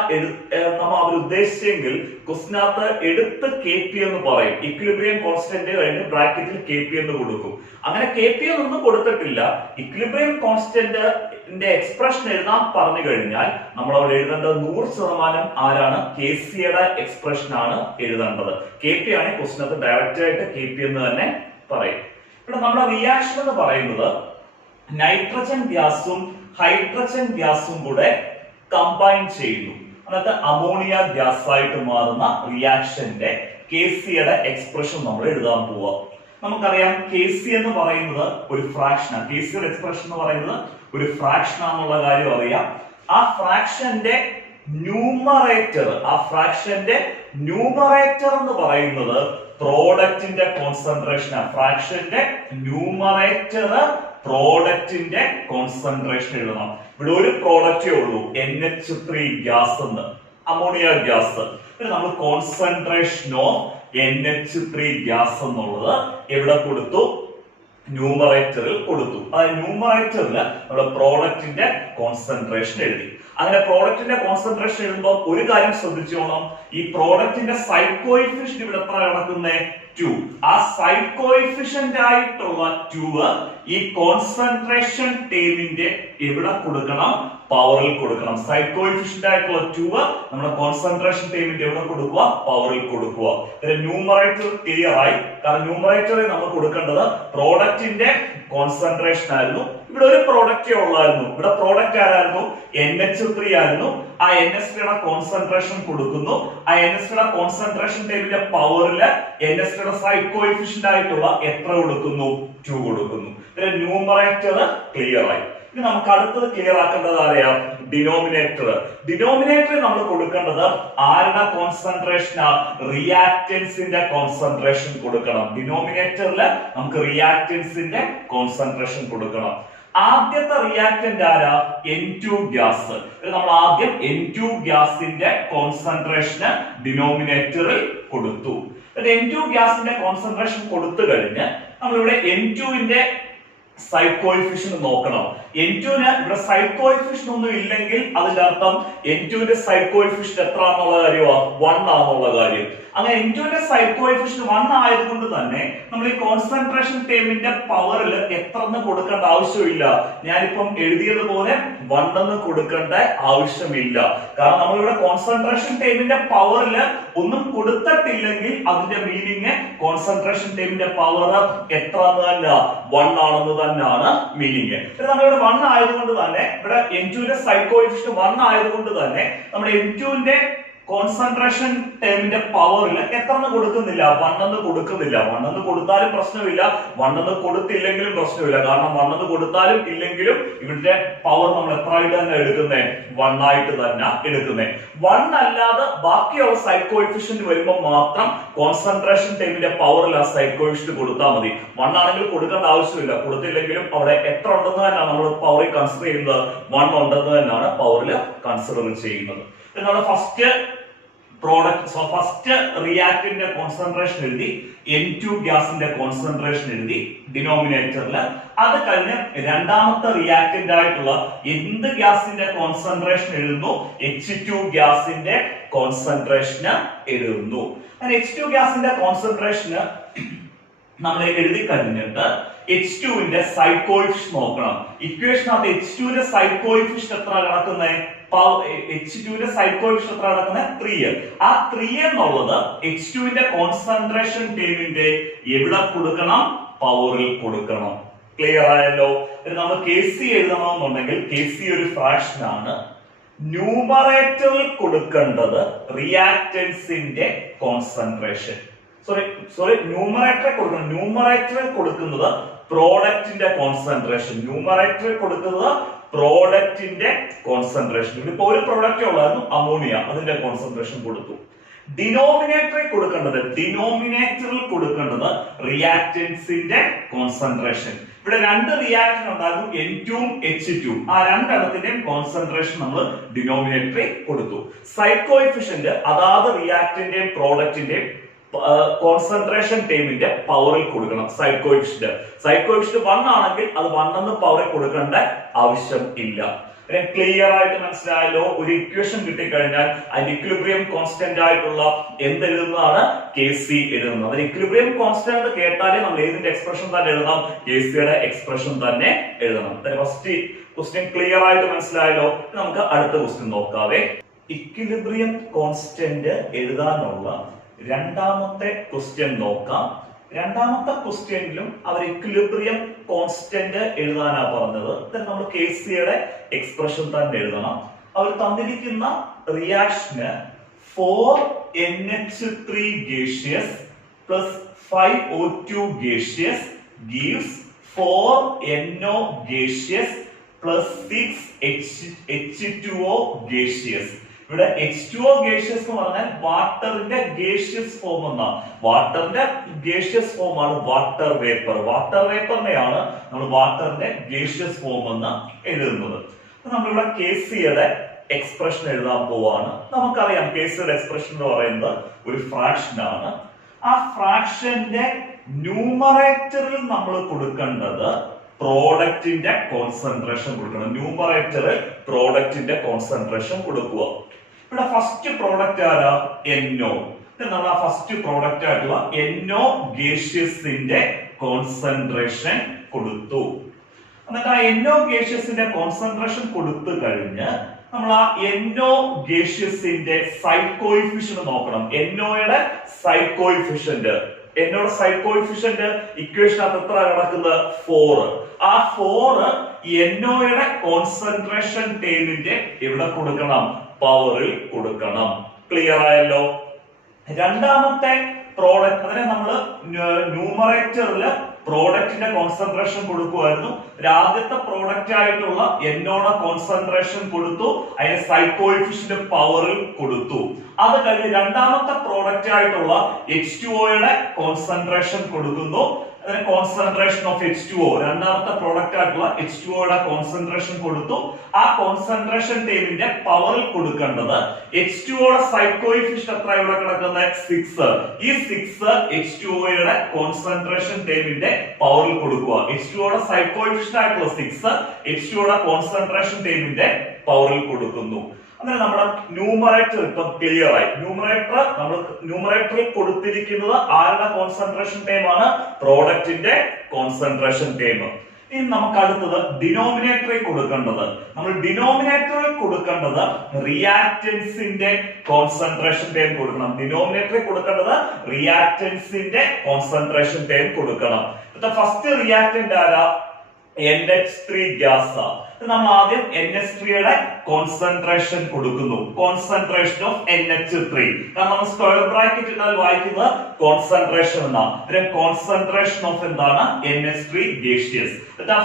നമ്മൾ അവർ ഉദ്ദേശിച്ചെങ്കിൽ ക്വസ്റ്റിനകത്ത് എടുത്ത് കെ പി എന്ന് പറയും. ഇക്വിലിബ്രിയം കോൺസ്റ്റന്റ് കഴിഞ്ഞ് ബ്രാക്കറ്റിൽ കെ പി എന്ന് കൊടുക്കും. അങ്ങനെ കെ പി എന്നൊന്നും കൊടുത്തിട്ടില്ല. ഇക്വിലിബ്രിയം കോൺസ്റ്റന്റിന്റെ എക്സ്പ്രഷൻ എഴുതാൻ പറഞ്ഞു കഴിഞ്ഞാൽ നമ്മൾ അവിടെ എഴുതേണ്ടത് 100% ആരാണ്? കെ സിയുടെ എക്സ്പ്രഷൻ ആണ് എഴുതേണ്ടത്. കെ പി ആണ് ക്വസ്റ്റിനകത്ത് ഡയറക്റ്റ് ആയിട്ട് കെ പി എന്ന് തന്നെ പറയും. ഇവിടെ നമ്മുടെ റിയാക്ഷൻ എന്ന് പറയുന്നത് നൈട്രജൻ ഗ്യാസും ഹൈഡ്രജൻ ഗ്യാസും കൂടെ കമ്പൈൻ ചെയ്യുന്നു. അതായത് അമോണിയ ഗ്യാസ് ആയിട്ട് മാറുന്ന റിയാക്ഷന്റെ കെ സിയുടെ എക്സ്പ്രഷൻ നമ്മൾ എഴുതാൻ പോവുക. നമുക്കറിയാം കെ സി എന്ന് പറയുന്നത് ഒരു ഫ്രാക്ഷനാണ്. കെ സിയുടെ എക്സ്പ്രഷൻ എന്ന് പറയുന്നത് ഒരു ഫ്രാക്ഷൻ ആണെന്നുള്ള കാര്യം അറിയാം. ആ ഫ്രാക്ഷന്റെ ന്യൂമറേറ്റർ എന്ന് പറയുന്നത് പ്രോഡക്റ്റിന്റെ കോൺസെൻട്രേഷൻ. ഫ്രാക്ഷന്റെ ന്യൂമറേറ്റർ പ്രോഡക്റ്റിന്റെ കോൺസെൻട്രേഷൻ എഴുതണം. ഇവിടെ ഒരു പ്രോഡക്റ്റേ ഉള്ളൂ, NH3 ഗ്യാസ് എന്ന്, അമോണിയ ഗ്യാസ്. നമ്മൾ കോൺസെൻട്രേഷൻ ഓഫ് NH3 ഗ്യാസ് എന്നുള്ളത് എവിടെ കൊടുത്തു? ന്യൂമറേറ്ററിൽ കൊടുത്തു. അതായത് ന്യൂമറേറ്ററിൽ നമ്മുടെ പ്രോഡക്റ്റിന്റെ കോൺസെൻട്രേഷൻ എഴുതി. അങ്ങനെ പ്രോഡക്റ്റിന്റെ കോൺസെൻട്രേഷൻ എഴുതുമ്പോൾ ഒരു കാര്യം ശ്രദ്ധിച്ചോണം, ഈ പ്രോഡക്റ്റിന്റെ സൈഡ് കോഎഫിഷ്യന്റ് ഇവിടെ എത്ര കിടക്കുന്നേ? 2. ആ സൈഡ് കോഎഫിഷ്യന്റ് ആയിട്ടുള്ള 2 ഈ കോൺസെൻട്രേഷൻ ടേമിന്റെ എവിടെ കൊടുക്കണം? പവറിൽ കൊടുക്കണം. സൈഡ് കോഎഫിഷ്യന്റ് ആയിട്ടുള്ള 2 നമ്മുടെ കോൺസെൻട്രേഷൻ ടേമിന്റെ എവിടെ കൊടുക്കുക? പവറിൽ കൊടുക്കുക. ന്യൂമറേറ്റർ ക്ലിയർ ആയി. കാരണം ന്യൂമറേറ്ററിൽ നമ്മൾ കൊടുക്കേണ്ടത് പ്രോഡക്റ്റിന്റെ കോൺസെൻട്രേഷൻ ആയിരുന്നു. ഇവിടെ ഒരു പ്രോഡക്റ്റേ ഉള്ളായിരുന്നു. ഇവിടെ പ്രോഡക്റ്റ് ആരായിരുന്നു? NH3 ആയിരുന്നു. ആ NH3യുടെ കോൺസെൻട്രേഷൻ കൊടുക്കുന്നു. ആ NH3യുടെ കോൺസെൻട്രേഷൻ ടേബിളിന്റെ പവറിൽ NH3യുടെ സൈഡ് കോഎഫിഷ്യന്റ് ആയിട്ടുള്ള എത്ര കൊടുക്കുന്നു? 2 കൊടുക്കുന്നു. ന്യൂമറേറ്റർ ക്ലിയർ ആയി. ഇനി നമുക്ക് അടുത്തത് ക്ലിയർ ആക്കേണ്ടത് ആരെയാ? ഡിനോമിനേറ്റർ നമ്മൾ കൊടുക്കേണ്ടത് ആരുടെ കോൺസെൻട്രേഷൻ? റിയാക്ടൻസിന്റെ കോൺസെൻട്രേഷൻ കൊടുക്കണം. ഡിനോമിനേറ്ററിൽ നമുക്ക് റിയാക്ടൻസിന്റെ കോൺസെൻട്രേഷൻ കൊടുക്കണം. ആദ്യത്തെ റിയാക്ടന്റ് ആരാ? N2 gas. നമ്മൾ ആദ്യം N2 ഗ്യാസിന്റെ കോൺസെൻട്രേഷന് ഡിനോമിനേറ്ററിൽ കൊടുത്തു. N2 ഗ്യാസിന്റെ കോൺസെൻട്രേഷൻ കൊടുത്തു കഴിഞ്ഞ് നമ്മളിവിടെ N2ന്റെ സൈഡ് കോഎഫിഷ്യന്റ് നോക്കണം. N2ന് ഇവിടെ സൈഡ് കോഎഫിഷ്യന്റ് ഒന്നും ഇല്ലെങ്കിൽ അതിന്റെ അർത്ഥം N2ന്റെ സൈഡ് കോഎഫിഷ്യന്റ് എത്ര ആണെന്നുള്ള കാര്യമാ? 1 ആണെന്നുള്ള കാര്യം. അങ്ങനെ N2ന്റെ സൈഡ് കോഎഫിഷ്യന്റ് 1 ആയതുകൊണ്ട് തന്നെ നമ്മൾ ഈ കോൺസെൻട്രേഷൻ ടേമിന്റെ പവറിൽ എത്ര എന്ന് കൊടുക്കേണ്ട ആവശ്യമില്ല. ഞാനിപ്പം എഴുതിയതുപോലെ 1 എന്ന് കൊടുക്കേണ്ട ആവശ്യമില്ല. കാരണം നമ്മളിവിടെ കോൺസെൻട്രേഷൻ ടേമിന്റെ പവറിൽ ഒന്നും കൊടുത്തിട്ടില്ലെങ്കിൽ അതിന്റെ മീനിങ് കോൺസെൻട്രേഷൻ ടേമിന്റെ പവർ എത്ര എന്ന് തന്നെ 1 ആണെന്ന് തന്നെയാണ് മീനിങ്. നമ്മളിവിടെ 1 ആയതുകൊണ്ട് തന്നെ ഇവിടെ N2ന്റെ സൈഡ് കോഎഫിഷ്യന്റ് 1 ആയതുകൊണ്ട് തന്നെ നമ്മുടെ N2ന്റെ കോൺസെൻട്രേഷൻ ടേമിന്റെ പവറിൽ എത്ര എന്ന് കൊടുക്കുന്നില്ല? 1 എന്ന് കൊടുക്കുന്നില്ല. 1 എന്ന് കൊടുത്താലും പ്രശ്നമില്ല, 1 എന്ന് കൊടുത്തില്ലെങ്കിലും പ്രശ്നമില്ല. കാരണം 1 എന്ന് കൊടുത്താലും ഇല്ലെങ്കിലും ഇവിടുത്തെ പവർ നമ്മൾ എത്ര ആയിട്ട് തന്നെ എടുക്കുന്നേ? 1 ആയിട്ട് തന്നെ എടുക്കുന്നേ. 1 അല്ലാതെ ബാക്കിയുള്ള സൈഡ് കോഎഫിഷ്യന്റ് വരുമ്പോൾ മാത്രം കോൺസെൻട്രേഷൻ ടേമിന്റെ പവറിൽ ആ സൈഡ് കോഎഫിഷ്യന്റ് കൊടുത്താൽ മതി. 1 ആണെങ്കിൽ കൊടുക്കേണ്ട ആവശ്യമില്ല. കൊടുത്തില്ലെങ്കിലും അവിടെ എത്ര ഉണ്ടെന്ന് തന്നെയാണ് നമ്മൾ പവറിൽ കൺസിഡർ ചെയ്യുന്നത്? 1 ഉണ്ടെന്ന് തന്നെയാണ് പവറിൽ കൺസിഡർ ചെയ്യുന്നത്. നമ്മുടെ ഫസ്റ്റ് റിയാക്ടന്റിന്റെ കോൺസെൻട്രേഷൻ എഴുതി, N2 ഗ്യാസിന്റെ കോൺസെൻട്രേഷൻ എഴുതി ഡിനോമിനേറ്ററിൽ. അത് കഴിഞ്ഞ് രണ്ടാമത്തെ റിയാക്ടന്റ് ആയിട്ടുള്ള എന്ത് ഗ്യാസിന്റെ കോൺസെൻട്രേഷൻ എഴുതുന്നു? H2 ഗ്യാസിന്റെ കോൺസെൻട്രേഷന് എഴുതുന്നു. H2 ഗ്യാസിന്റെ കോൺസെൻട്രേഷന് നമ്മൾ എഴുതി കഴിഞ്ഞിട്ട് H2ന്റെ സൈഡ് കോഎഫിഷ്യന്റ് നോക്കണം. ഇക്വേഷനകത്ത് H2ന്റെ സൈഡ് കോഎഫിഷ്യന്റ് എത്ര കിടക്കുന്നത്? H2ന്റെ സൈഡ് കോഎഫിഷ്യന്റ് എത്ര കിടക്കുന്നത്? 3. ആ 3 എന്നുള്ളത് H2ന്റെ കോൺസെൻട്രേഷൻ ടേമിന്റെ എവിടെ കൊടുക്കണം? പവറിൽ കൊടുക്കണം. ക്ലിയർ ആയല്ലോ? നമ്മൾ Kc എഴുതണമെന്നുണ്ടെങ്കിൽ Kc ഒരു ഫ്രാക്ഷൻ ആണ്. ന്യൂമറേറ്ററിൽ കൊടുക്കേണ്ടത് റിയാക്ടൻസിന്റെ കോൺസെൻട്രേഷൻ. ന്യൂമറേറ്ററിൽ കൊടുക്കുന്നത് പ്രോഡക്റ്റിന്റെ കോൺസെൻട്രേഷൻ. ന്യൂമറേറ്ററിൽ കൊടുക്കുന്നത് പ്രോഡക്റ്റിന്റെ കോൺസെൻട്രേഷൻ. ഇതിപ്പോ ഒരു പ്രോഡക്റ്റ് ഉള്ളായിരുന്നു, അമോണിയ, അതിന്റെ കോൺസെൻട്രേഷൻ കൊടുത്തു. ഡിനോമിനേറ്ററിൽ കൊടുക്കേണ്ടത് റിയാക്ടൻസിന്റെ കോൺസെൻട്രേഷൻ. ഇവിടെ രണ്ട് റിയാക്ഷൻ ഉണ്ടായിരുന്നു, N2 ഉം H2. ആ രണ്ടെണ്ണത്തിന്റെയും കോൺസെൻട്രേഷൻ നമ്മൾ ഡിനോമിനേറ്ററിൽ കൊടുത്തു. സൈഡ് കോഎഫിഷ്യന്റ് അതാത് റിയാക്ടന്റെയും പ്രോഡക്റ്റിന്റെയും കോൺസെൻട്രേഷൻ ടേമിന്റെ പവറിൽ കൊടുക്കണം. സൈഡ് കോഎഫിഷ്യന്റ് 1 ആണെങ്കിൽ അത് 1 എന്ന് പവറിൽ കൊടുക്കേണ്ട ആവശ്യം ഇല്ല. ക്ലിയർ ആയിട്ട് മനസ്സിലായല്ലോ? ഒരു ഇക്വേഷൻ കിട്ടിക്കഴിഞ്ഞാൽ അതിന്റെ ഇക്വിലിബ്രിയം കോൺസ്റ്റന്റ് ആയിട്ടുള്ള എന്തെഴുതുന്നതാണ്? Kc എഴുതുന്നത്. അതിന് ഇക്വിലിബ്രിയം കോൺസ്റ്റന്റ് കേട്ടാലേ നമ്മൾ ഏതിന്റെ എക്സ്പ്രഷൻ തന്നെ എഴുതാം? Kcയുടെ എക്സ്പ്രഷൻ തന്നെ എഴുതണം. ഫസ്റ്റ് ക്വസ്റ്റ്യൻ ക്ലിയർ ആയിട്ട് മനസ്സിലായല്ലോ? നമുക്ക് അടുത്ത ക്വസ്റ്റ്യൻ നോക്കാവേ. ഇക്വിലിബ്രിയം കോൺസ്റ്റന്റ് എഴുതാനുള്ള രണ്ടാമത്തെ ക്വസ്റ്റ്യൻ നോക്കാം. രണ്ടാമത്തെ ക്വസ്റ്റ്യനിലും അവർ ഇക്വിലിബ്രിയം കോൺസ്റ്റന്റ് എഴുതാനാ പറഞ്ഞത്. നമ്മൾ Kcയുടെ എക്സ്പ്രഷൻ തന്നെ എഴുതണം. അവർ തന്നിരിക്കുന്ന റിയാക്ഷന് 4NH3 gaseous plus 5O2 gaseous gives 4NO gaseous plus 6H2O gaseous. ഇവിടെ H2O gaseous എന്ന് പറഞ്ഞാൽ വാട്ടറിന്റെ ഗേഷ്യസ് ഫോം എന്നാണ്. വാട്ടറിന്റെ ഗേഷ്യസ് ഫോം ആണ് വാട്ടർ വേപ്പർ. വാട്ടർ വേപ്പറിനെയാണ് നമ്മൾ വാട്ടറിന്റെ ഗേഷ്യസ് ഫോം എന്ന് എഴുതുന്നത്. നമ്മളിവിടെ Kcയുടെ എക്സ്പ്രഷൻ എഴുതാൻ പോവാണ്. നമുക്കറിയാം Kcയുടെ എക്സ്പ്രഷൻ എന്ന് പറയുന്നത് ഒരു ഫ്രാക്ഷൻ ആണ്. ആ ഫ്രാക്ഷന്റെ ന്യൂമറേറ്ററിൽ നമ്മൾ കൊടുക്കേണ്ടത് പ്രോഡക്റ്റിന്റെ കോൺസെൻട്രേഷൻ കൊടുക്കണം. ന്യൂമറേറ്ററിൽ പ്രോഡക്റ്റിന്റെ കോൺസെൻട്രേഷൻ കൊടുക്കുക. ഇവിടെ ഫസ്റ്റ് പ്രോഡക്റ്റ് ആരാ? NO. നമ്മൾ ആ ഫസ്റ്റ് പ്രോഡക്റ്റ് ആയിട്ടുള്ള NO ഗേഷ്യസിന്റെ കോൺസെൻട്രേഷൻ കൊടുത്തു. എന്നിട്ട് ആ NO ഗേഷ്യസിന്റെ കോൺസെൻട്രേഷൻ കൊടുത്തു കഴിഞ്ഞ് നമ്മൾ ആ NO ഗേഷ്യസിന്റെ സൈഡ് കോഎഫിഷ്യന്റ് നോക്കണം. NOയുടെ സൈഡ് കോഎഫിഷ്യന്റ് ഇക്വേഷനകത്ത് എത്ര കിടക്കുന്നത്? 4. ആ 4 NOയുടെ കോൺസെൻട്രേഷൻ ടേമിന്റെ എവിടെ കൊടുക്കണം? പവറിൽ കൊടുക്കണം. ക്ലിയർ ആയല്ലോ? രണ്ടാമത്തെ പ്രോഡക്റ്റ് അതിനെ നമ്മൾ ന്യൂമറേറ്ററിൽ പ്രോഡക്റ്റിന്റെ കോൺസെൻട്രേഷൻ കൊടുക്കുമായിരുന്നു. ആദ്യത്തെ പ്രോഡക്റ്റ് ആയിട്ടുള്ള NOയുടെ കോൺസെൻട്രേഷൻ കൊടുത്തു, അതിന്റെ സൈഡ് കോഎഫിഷ്യന്റ് പവറിൽ കൊടുത്തു. അത് കഴിഞ്ഞ് രണ്ടാമത്തെ പ്രോഡക്റ്റ് ആയിട്ടുള്ള H2Oയുടെ കോൺസെൻട്രേഷൻ കൊടുക്കുന്നു. അതിന് കോൺസെൻട്രേഷൻ ഓഫ് H2O, രണ്ടാമത്തെ പ്രോഡക്റ്റ് ആയിട്ടുള്ള H2O കോൺസെൻട്രേഷൻ കൊടുത്തു. ആ കോൺസെൻട്രേഷൻ ടേമിന്റെ പവറിൽ കൊടുക്കേണ്ടത് H2O സൈഡ് കോഎഫിഷ്യന്റ് എത്ര ഇവിടെ കിടക്കുന്നത് 6. ഈ 6 H2O കോൺസെൻട്രേഷൻ ടേമിന്റെ പവറിൽ കൊടുക്കുക. H2O സൈഡ് കോഎഫിഷ്യന്റ് ആയിട്ടുള്ള 6 H2O കോൺസെൻട്രേഷൻ ടേമിന്റെ പവറിൽ കൊടുക്കുന്നു. അങ്ങനെ നമ്മുടെ ന്യൂമറേറ്റർ ഇപ്പം ക്ലിയർ ആയി. ന്യൂമറേറ്ററിൽ കൊടുത്തിരിക്കുന്നത് ആരുടെ കോൺസെൻട്രേഷൻ ടൈം ആണ്? പ്രോഡക്റ്റിന്റെ കോൺസെൻട്രേഷൻ ടൈം. ഇനി നമുക്ക് അടുത്തത് ഡിനോമിനേറ്ററിൽ കൊടുക്കേണ്ടത്. നമ്മൾ ഡിനോമിനേറ്ററിൽ കൊടുക്കേണ്ടത് റിയാക്റ്റൻസിന്റെ കോൺസെൻട്രേഷൻ ടൈം കൊടുക്കണം. ഡിനോമിനേറ്ററിൽ കൊടുക്കേണ്ടത് റിയാക്റ്റൻസിന്റെ കോൺസെൻട്രേഷൻ ടൈം കൊടുക്കണം. ഫസ്റ്റ് റിയാക്റ്റന്റ് ആരാ? NH3 gas. നമ്മൾ ആദ്യം NH3 കോൺസെൻട്രേഷൻ കൊടുക്കുന്നു. Concentration of NH3. കാരണം നമ്മൾ സ്ക്വയർ ബ്രാക്കറ്റ് ഇട്ടാൽ വായിക്കുന്നത് കോൺസെൻട്രേഷൻ എന്നാണ്. കോൺസെൻട്രേഷൻ ഓഫ് എന്താണ്? NH3 gaseous.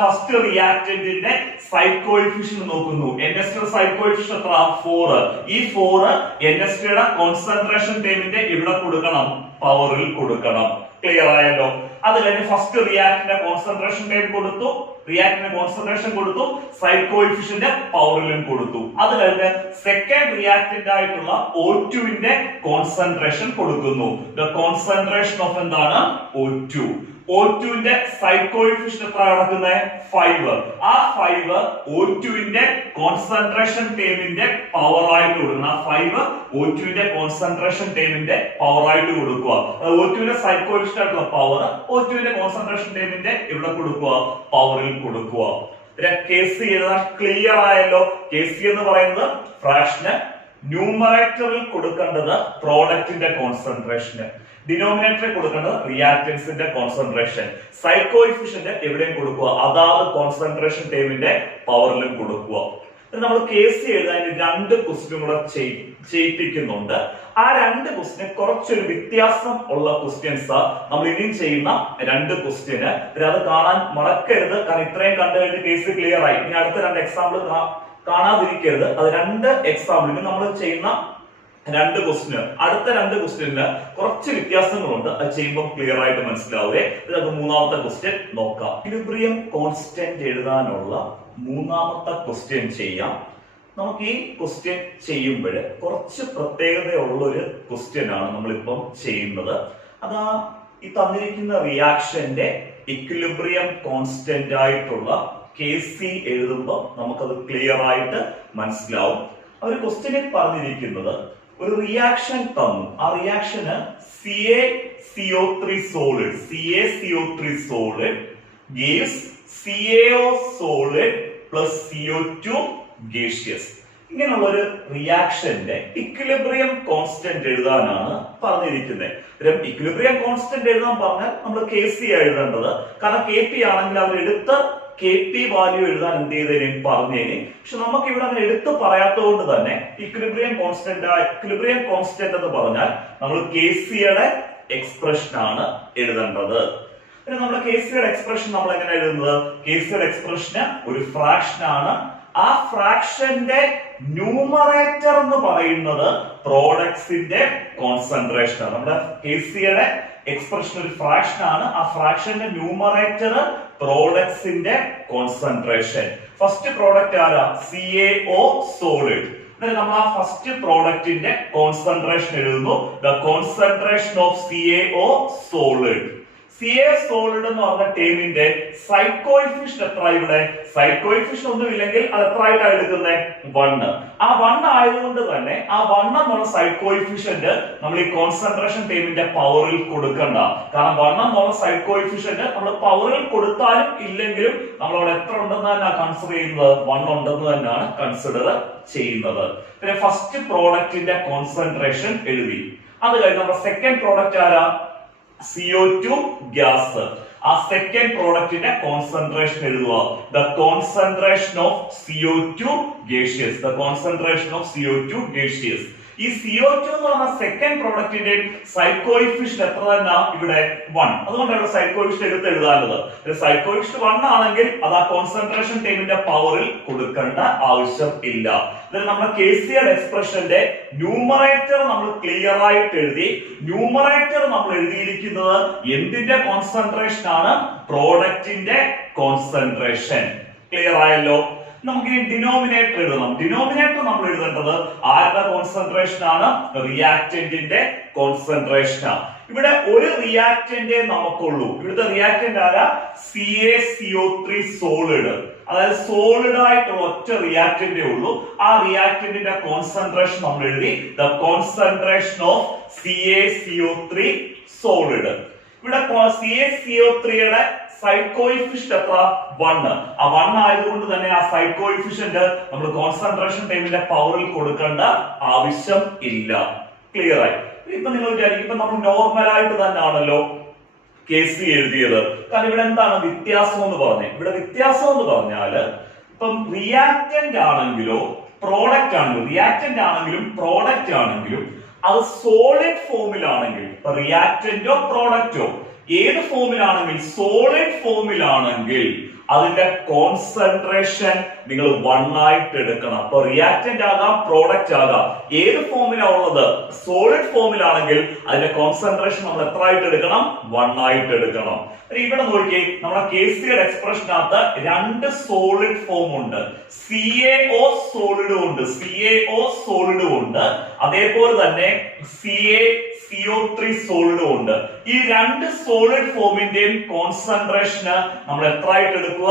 ഫസ്റ്റ് റിയാക്റ്റന്റിന്റെ സൈഡ് കോഎഫിഷ്യന്റ് നോക്കുന്നു. NH3 സൈഡ് കോഎഫിഷ്യന്റ് എത്ര? 4. ഈ 4 NH3 കോൺസെൻട്രേഷൻ ടൈമിന്റെ ഇവിടെ കൊടുക്കണം, പവറിൽ കൊടുക്കണം. ക്ലിയർ ആയല്ലോ? അത് കഴിഞ്ഞ് ഫസ്റ്റ് റിയാക്ടന്റിന്റെ കോൺസെൻട്രേഷൻ ടൈം കൊടുത്തു, റിയാക്ടന്റിന്റെ കോൺസെൻട്രേഷൻ കൊടുത്തു, സൈഡ് കോഎഫിഷ്യന്റ് പവറിലും കൊടുത്തു. അത് കഴിഞ്ഞ് സെക്കൻഡ് റിയാക്ടന്റ് ആയിട്ടുള്ള O2 കോൺസെൻട്രേഷൻ കൊടുക്കുന്നു. ദ കോൺസെൻട്രേഷൻ ഓഫ് എന്താണ്? O2. O2 സൈഡ് കോഎഫിഷ്യന്റ് എത്ര കിടക്കുന്നത്? 5. ആ 5 O2 കോൺസെൻട്രേഷൻ ടൈമിന്റെ പവർ ആയിട്ട് കൊടുക്കണം. ആ 5 O2 കോൺസെൻട്രേഷൻ ടൈമിന്റെ പവർ ആയിട്ട് കൊടുക്കുക. O2 സൈഡ് കോഎഫിഷ്യന്റ് ആയിട്ടുള്ള പവർ O2 കോൺസെൻട്രേഷൻ ടൈമിന്റെ ഇവിടെ കൊടുക്കുക, പവറിൽ കൊടുക്കുക. KC എഴുതാൻ ക്ലിയർ ആയല്ലോ? KC എന്ന് പറയുന്നത് ഫ്രാക്ഷന്. ന്യൂമറേറ്ററിൽ കൊടുക്കേണ്ടത് പ്രോഡക്റ്റിന്റെ കോൺസെൻട്രേഷന്, ഡിനോമിനേറ്ററിൽ കൊടുക്കേണ്ടത് റിയാക്റ്റൻസിന്റെ കോൺസെൻട്രേഷൻ, സൈഡ് കോഎഫിഷ്യന്റ് എവിടെയും കൊടുക്കുക, അതാത് കോൺസെൻട്രേഷൻ ടൈമിന്റെ പവറിലും കൊടുക്കുക. നമ്മൾ KC എഴുതാൻ 2 ക്വസ്റ്റ്യൻ കൂടെ ചെയ്യിപ്പിക്കുന്നുണ്ട്. ആ 2 ക്വസ്റ്റ്യൻ കുറച്ചൊരു വ്യത്യാസം ഉള്ള ക്വസ്റ്റ്യൻസ് നമ്മൾ ഇനിയും ചെയ്യുന്ന 2 ക്വസ്റ്റ്യന്. അത് കാണാൻ മറക്കരുത്. കാരണം ഇത്രയും കണ്ടു കഴിഞ്ഞ് KC ക്ലിയർ ആയി. ഇനി അടുത്ത 2 എക്സാമ്പിൾ കാണാതിരിക്കരുത്. അത് 2 എക്സാമ്പിളിന് നമ്മൾ ചെയ്യുന്ന 2 ക്വസ്റ്റ്യൻ. അടുത്ത 2 ക്വസ്റ്റ്യനില് കുറച്ച് വ്യത്യാസങ്ങളുണ്ട്. അത് ചെയ്യുമ്പോൾ ക്ലിയർ ആയിട്ട് മനസ്സിലാവേ. നമുക്ക് മൂന്നാമത്തെ ക്വസ്റ്റ്യൻ നോക്കാം. ഇക്വിലിബ്രിയം കോൺസ്റ്റന്റ് എഴുതാനുള്ള മൂന്നാമത്തെ ക്വസ്റ്റ്യൻ ചെയ്യാം. നമുക്ക് ഈ ക്വസ്റ്റ്യൻ ചെയ്യുമ്പോൾ കുറച്ച് പ്രത്യേകതയുള്ള ഒരു ക്വസ്റ്റ്യൻ ആണ് നമ്മളിപ്പം ചെയ്യുന്നത്. അതാ ഈ തന്നിരിക്കുന്ന റിയാക്ഷന്റെ ഇക്വിലിബ്രിയം കോൺസ്റ്റന്റ് ആയിട്ടുള്ള KC എഴുതുമ്പോൾ നമുക്കത് ക്ലിയർ ആയിട്ട് മനസ്സിലാവും. അവർ ക്വസ്റ്റ്യനിൽ പറഞ്ഞിരിക്കുന്നത് ഒരു റിയാക്ഷൻ തന്നു. ആ റിയാക്ഷന് CaCO3 solid gives CaO solid plus CO2 gaseous. ഇങ്ങനെയുള്ള ഒരു റിയാക്ഷന്റെ ഇക്വിലിബ്രിയം കോൺസ്റ്റന്റ് എഴുതാനാണ് പറഞ്ഞിരിക്കുന്നത്. ഇക്വിലിബ്രിയം കോൺസ്റ്റന്റ് എഴുതാൻ പറഞ്ഞാൽ നമ്മൾ KC എഴുതേണ്ടത്. കാരണം KP ആണെങ്കിൽ അവർ എടുത്ത KP വാല്യൂ എഴുതാൻ എന്ത് ചെയ്തേനെ പറഞ്ഞേനെ. പക്ഷെ നമുക്ക് ഇവിടെ അങ്ങനെ എടുത്ത് പറയാത്തത് കൊണ്ട് തന്നെ ഇക്വിലിബ്രിയം കോൺസ്റ്റന്റ് എന്ന് പറഞ്ഞാൽ നമ്മൾ KCയുടെ എക്സ്പ്രഷൻ ആണ് എഴുതേണ്ടത്. പിന്നെ നമ്മുടെ KCയുടെ എക്സ്പ്രഷൻ നമ്മൾ എങ്ങനെ എഴുതുന്നത്? KCയുടെ എക്സ്പ്രഷന് ഒരു ഫ്രാക്ഷൻ ആണ്. ആ ഫ്രാക്ഷന്റെ ന്യൂമറേറ്റർ എന്ന് പറയുന്നത് പ്രോഡക്ട്സിന്റെ കോൺസെൻട്രേഷൻ ആണ്. നമ്മുടെ KCയുടെ എക്സ്പ്രഷൻ ഒരു ഫ്രാക്ഷൻ ആണ്. ആ ഫ്രാക്ഷന്റെ ന്യൂമറേറ്റർ പ്രോഡക്ട്സിന്റെ കോൺസെൻട്രേഷൻ. ഫസ്റ്റ് പ്രോഡക്റ്റ് ആരാ? CaO solid. നമ്മൾ ആ ഫസ്റ്റ് പ്രോഡക്റ്റിന്റെ കോൺസെൻട്രേഷൻ എഴുതുന്നു. The concentration of CaO solid. CaO solid എന്ന് പറഞ്ഞ ടേമിന്റെ സൈഡ് കോഎഫിഷ്യന്റ് എത്ര? ഇവിടെ സൈഡ് കോഎഫിഷ്യന്റ് ഒന്നും ഇല്ലെങ്കിൽ അത് എത്ര ആയിട്ടാണ് എടുക്കുന്നത്? 1. ആ 1 ആയതുകൊണ്ട് തന്നെ ആ 1 എന്നുള്ള സൈഡ് കോഎഫിഷ്യന്റ് നമ്മൾ ഈ കോൺസെൻട്രേഷൻ ടേമിന്റെ പവറിൽ കൊടുക്കണ്ട. കാരണം 1 എന്നുള്ള സൈഡ് കോഎഫിഷ്യന്റ് നമ്മൾ പവറിൽ കൊടുത്താലും ഇല്ലെങ്കിലും നമ്മൾ അവിടെ എത്ര ഉണ്ടെന്ന് തന്നെ കൺസിഡർ ചെയ്യുന്നത്? 1 ഉണ്ടെന്ന് തന്നെയാണ് കൺസിഡർ ചെയ്യുന്നത്. പിന്നെ ഫസ്റ്റ് പ്രോഡക്റ്റിന്റെ കോൺസെൻട്രേഷൻ എഴുതി. അത് കഴിഞ്ഞ് നമ്മുടെ സെക്കൻഡ് പ്രോഡക്റ്റ് ആരാ? CO2 gas. ആ സെക്കൻഡ് പ്രോഡക്റ്റിന്റെ കോൺസെൻട്രേഷൻ എഴുതുക. The concentration of CO2 gaseous. The concentration of CO2 gaseous. ഈ CO2 എന്ന് പറഞ്ഞ സെക്കൻഡ് പ്രോഡക്റ്റിന്റെ സൈഡ് കോഎഫിഷ്യന്റ് എത്ര തന്നെ ഇവിടെ 1. അതുകൊണ്ടാണ് സൈഡ് കോഎഫിഷ്യന്റ് എടുത്ത് എഴുതാനുള്ളത്. സൈഡ് കോഎഫിഷ്യന്റ് 1 ആണെങ്കിൽ അത് ആ കോൺസെൻട്രേഷൻ ടൈമിന്റെ പവറിൽ കൊടുക്കേണ്ട ആവശ്യം ഇല്ല. നമ്മുടെ KCL എക്സ്പ്രഷന്റെ ന്യൂമറേറ്റർ നമ്മൾ ക്ലിയർ ആയിട്ട് എഴുതി. ന്യൂമറേറ്റർ നമ്മൾ എഴുതിയിരിക്കുന്നത് എന്തിന്റെ കോൺസെൻട്രേഷൻ ആണ്? പ്രോഡക്റ്റിന്റെ കോൺസെൻട്രേഷൻ. ക്ലിയർ ആയല്ലോ? നമുക്ക് ഈ ഡിനോമിനേറ്റർ എഴുതണം. ഡിനോമിനേറ്റർ നമ്മൾ എഴുതേണ്ടത് ആരുടെ കോൺസെൻട്രേഷൻ ആണ്? റിയാക്റ്റന്റിന്റെ കോൺസെൻട്രേഷൻ ആണ്. ഇവിടെ ഒരു റിയാക്റ്റന്റേ നമുക്കുള്ളൂ. ഇവിടുത്തെ റിയാക്റ്റന്റ് ആരാ? CaCO3 solid. അതായത് സോളിഡ് ആയിട്ട് ഒറ്റ റിയാക്റ്റന്റേ ഉള്ളൂ. ആ റിയാക്റ്റന്റിന്റെ കോൺസെൻട്രേഷൻ നമ്മൾ എഴുതി. The concentration of CaCO3 solid. ഇവിടെ CaCO3യുടെ സൈഡ് കോഎഫിഷ്യന്റ് എത്ര? 1. ആ 1 ആയതുകൊണ്ട് തന്നെ ആ സൈഡ് കോഎഫിഷ്യന്റ് നമ്മൾ കോൺസെൻട്രേഷൻ ടൈമിന്റെ പവറിൽ കൊടുക്കേണ്ട ആവശ്യം ഇല്ല. ക്ലിയർ ആയി? ഇപ്പൊ നിങ്ങൾ വിചാരിക്കും ഇപ്പൊ നമ്മൾ നോർമൽ ആയിട്ട് തന്നെ ആണല്ലോ KC എഴുതിയത്. കാരണം ഇവിടെ എന്താണ് വ്യത്യാസം എന്ന് പറഞ്ഞത്? ഇവിടെ വ്യത്യാസം എന്ന് പറഞ്ഞാല് ഇപ്പം റിയാക്റ്റന്റ് ആണെങ്കിലോ പ്രോഡക്റ്റ് ആണെങ്കിലും, റിയാക്റ്റന്റ് ആണെങ്കിലും പ്രോഡക്റ്റ് ആണെങ്കിലും അത് സോളിഡ് ഫോമിലാണെങ്കിൽ, ഇപ്പൊ റിയാക്റ്റന്റോ പ്രോഡക്റ്റോ ഏത് ഫോമിലാണെങ്കിൽ, സോളിഡ് ഫോമിലാണെങ്കിൽ അതിന്റെ കോൺസെൻട്രേഷൻ നിങ്ങൾ 1 ആയിട്ട് എടുക്കണം. അപ്പൊ റിയാക്റ്റന്റ് ആകാം, പ്രോഡക്റ്റ് ആകാം. ഏത് ഫോമിലാണ് ഉള്ളത്? സോളിഡ് ഫോമിലാണെങ്കിൽ അതിന്റെ കോൺസെൻട്രേഷൻ നമ്മൾ എത്ര ആയിട്ട് എടുക്കണം? 1 ആയിട്ട് എടുക്കണം. ഇവിടെ നോക്കിയേ, നമ്മുടെ KCL എക്സ്പ്രഷനകത്ത് 2 സോളിഡ് ഫോം ഉണ്ട്. CaO സോളിഡും ഉണ്ട്, CaO സോളിഡും ഉണ്ട്. അതേപോലെ തന്നെ CaCO3 സോളിഡും ഉണ്ട്. ഈ 2 സോളിഡ് ഫോമിന്റെയും കോൺസെൻട്രേഷന് നമ്മൾ എത്ര ആയിട്ട് എടുക്കുക?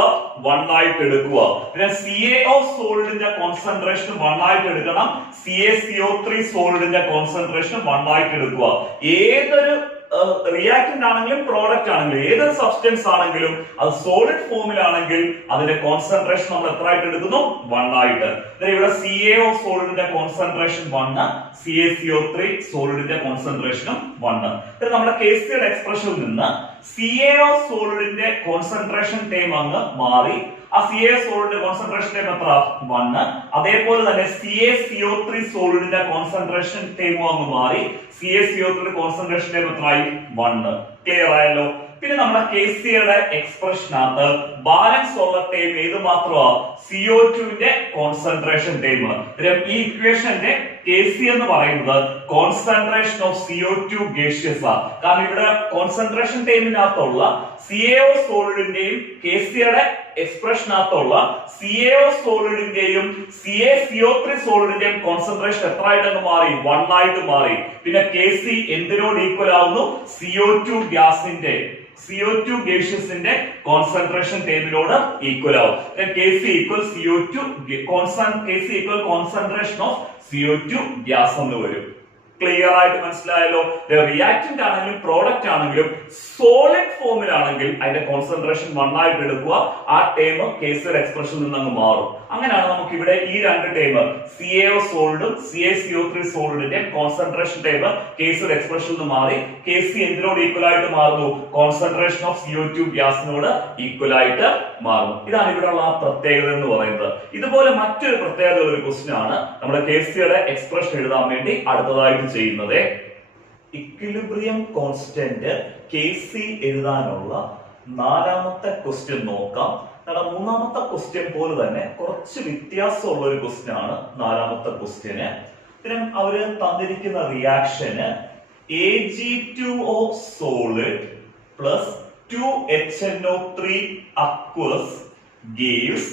1 ആയിട്ട് എടുക്കുക. പിന്നെ CaO സോളിഡിന്റെ കോൺസെൻട്രേഷൻ 1 ആയിട്ട് എടുക്കണം. CaCO3 സോളിഡിന്റെ കോൺസെൻട്രേഷൻ 1 ആയിട്ട് എടുക്കുക. ഏതൊരു റിയാക്റ്റന്റ് ആണെങ്കിലും പ്രോഡക്റ്റ് ആണെങ്കിലും ഏതൊരു സബ്സ്റ്റൻസ് ആണെങ്കിലും അത് സോളിഡ് ഫോമിലാണെങ്കിൽ അതിന്റെ കോൺസെൻട്രേഷൻ നമ്മൾ എത്ര ആയിട്ട് എടുക്കുന്നു? 1 ആയിട്ട്. ഇവിടെ CaO സോളിഡിന്റെ കോൺസെൻട്രേഷൻ 1, CaCO3 സോളിഡിന്റെ കോൺസെൻട്രേഷനും 1. നമ്മുടെ KCL എക്സ്പ്രഷനിൽ നിന്ന് CaO സോളിഡിന്റെ കോൺസെൻട്രേഷൻ ടൈം അങ്ങ് മാറി. ആ CaO സോളിഡിന്റെ കോൺസെൻട്രേഷൻ ടൈം എത്ര? 1. അതേപോലെ തന്നെ CaCO3 സോളിഡിന്റെ കോൺസെൻട്രേഷൻ ടൈം അങ്ങ് മാറി. CaCO3 കോൺസെൻട്രേഷൻ ടൈം എത്രയായി? 1. ക്ലിയർ ആയല്ലോ? പിന്നെ നമ്മുടെ KCL എക്സ്പ്രഷനകത്ത് ബാലൻസ് ഉള്ള ടൈം ഏത് മാത്രമാ? CO2 ന്റെ കോൺസെൻട്രേഷൻ ടൈം. ഈ ഇക്വേഷന്റെ KC എന്ന് പറയുന്നത് കോൺസെൻട്രേഷൻ ഓഫ് CO2 ഗേഷ്യസ് ആണ്. കാരണം ഇവിടെ കോൺസെൻട്രേഷൻ ടൈമിനകത്തുള്ള CaO സോളിഡിന്റെയും KCയുടെ എക്സ്പ്രഷനകത്തുള്ള CaO സോളിഡിന്റെയും CaCO3 സോളിഡിന്റെയും കോൺസെൻട്രേഷൻ എത്ര ആയിട്ട് മാറി? 1 ആയിട്ട് മാറി. പിന്നെ KC എന്തിനോട് ഈക്വൽ ആവുന്നു? CO2 ഗ്യാസിന്റെ, CO2 ഗേഷ്യസിന്റെ കോൺസെൻട്രേഷൻ ടൈമിനോട് ഈക്വൽ ആവും. KC equal CO2 KC equal concentration of CO2 gas എന്ന് വരും. ക്ലിയർ ആയിട്ട് മനസ്സിലായല്ലോ? റിയാക്റ്റന്റ് ആണെങ്കിലും പ്രോഡക്റ്റ് ആണെങ്കിലും സോളിഡ് ഫോമിലാണെങ്കിൽ അതിന്റെ കോൺസെൻട്രേഷൻ 1 ആയിട്ട് എടുക്കുക. ആ ടൈം KCL എക്സ്പ്രഷനിൽ നിന്ന് അങ്ങ് മാറും. അങ്ങനെയാണ് നമുക്ക് ഇവിടെ ഈ 2 ടൈം CaO സോളിഡും CaCO3 സോളിഡിന്റെ കോൺസെൻട്രേഷൻ ടൈം KCL എക്സ്പ്രഷനിൽ നിന്ന് മാറി. KC എന്തിനോട് ഈക്വൽ ആയിട്ട് മാറുന്നു? കോൺസെൻട്രേഷൻ ഓഫ് CO2 ഗ്യാസിനോട് ഈക്വൽ ആയിട്ട് മാറുന്നു. ഇതാണ് ഇവിടെയുള്ള ആ പ്രത്യേകത എന്ന് പറയുന്നത്. ഇതുപോലെ മറ്റൊരു പ്രത്യേകത ഒരു ക്വസ്റ്റ്യൻ ആണ് നമ്മുടെ KCയുടെ എക്സ്പ്രഷൻ എഴുതാൻ വേണ്ടി അടുത്തതായിട്ട് ചെയ്യുന്നത്. ഇക്വിലിബ്രിയം കോൺസ്റ്റന്റ് KC എഴുതാനുള്ള 4ാമത്തെ ക്വസ്റ്റ്യൻ നോക്കാം. നമ്മുടെ 3ാമത്തെ ക്വസ്റ്റ്യൻ പോലെ തന്നെ കുറച്ച് വ്യത്യാസമുള്ള ഒരു ക്വസ്റ്റ്യൻ ആണ് 4ാമത്തെ ക്വസ്റ്റ്യന്. പിന്നെ അവര് തന്നിരിക്കുന്ന റിയാക്ഷന് Ag2O solid plus 2HNO3 aqueous gives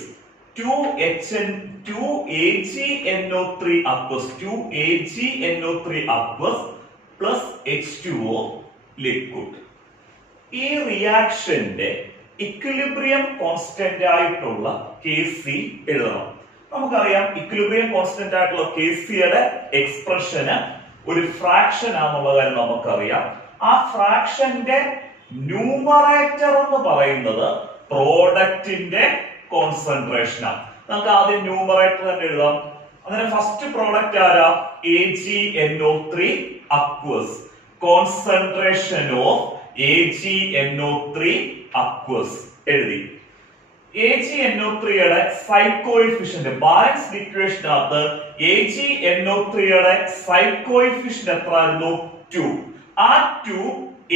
2AgNO3 aqueous, 2AgNO3 aqueous plus H2O liquid. ഈ റിയാക്ഷന്റെ ഇക്വിലിബ്രിയം കോൺസ്റ്റന്റ് ആയിട്ടുള്ള KC എഴുതണം. നമുക്കറിയാം ഇക്വിലിബ്രിയം കോൺസ്റ്റന്റ് ആയിട്ടുള്ള KCയുടെ എക്സ്പ്രഷന് ഒരു ഫ്രാക്ഷൻ ആണെന്നുള്ള കാര്യം നമുക്കറിയാം. ആ ഫ്രാക്ഷന്റെ ന്യൂമറേറ്റർ എന്ന് പറയുന്നത് പ്രോഡക്റ്റിന്റെ കോൺസെൻട്രേഷൻ ആണ്. നമുക്ക് ആദ്യം ന്യൂമറേറ്റർ തന്നെ എഴുതാം. അങ്ങനെ ഫസ്റ്റ് പ്രോഡക്റ്റ് ആരാ? AgNO3 aqueous. Concentration of AgNO3 aqueous എഴുതി. AgNO3യുടെ സൈഡ് കോഎഫിഷ്യന്റ് ബാലൻസ് ഇക്വേഷനകത്ത് AgNO3യുടെ സൈഡ് കോഎഫിഷ്യന്റ് എത്രയായിരുന്നു? 2. ആ 2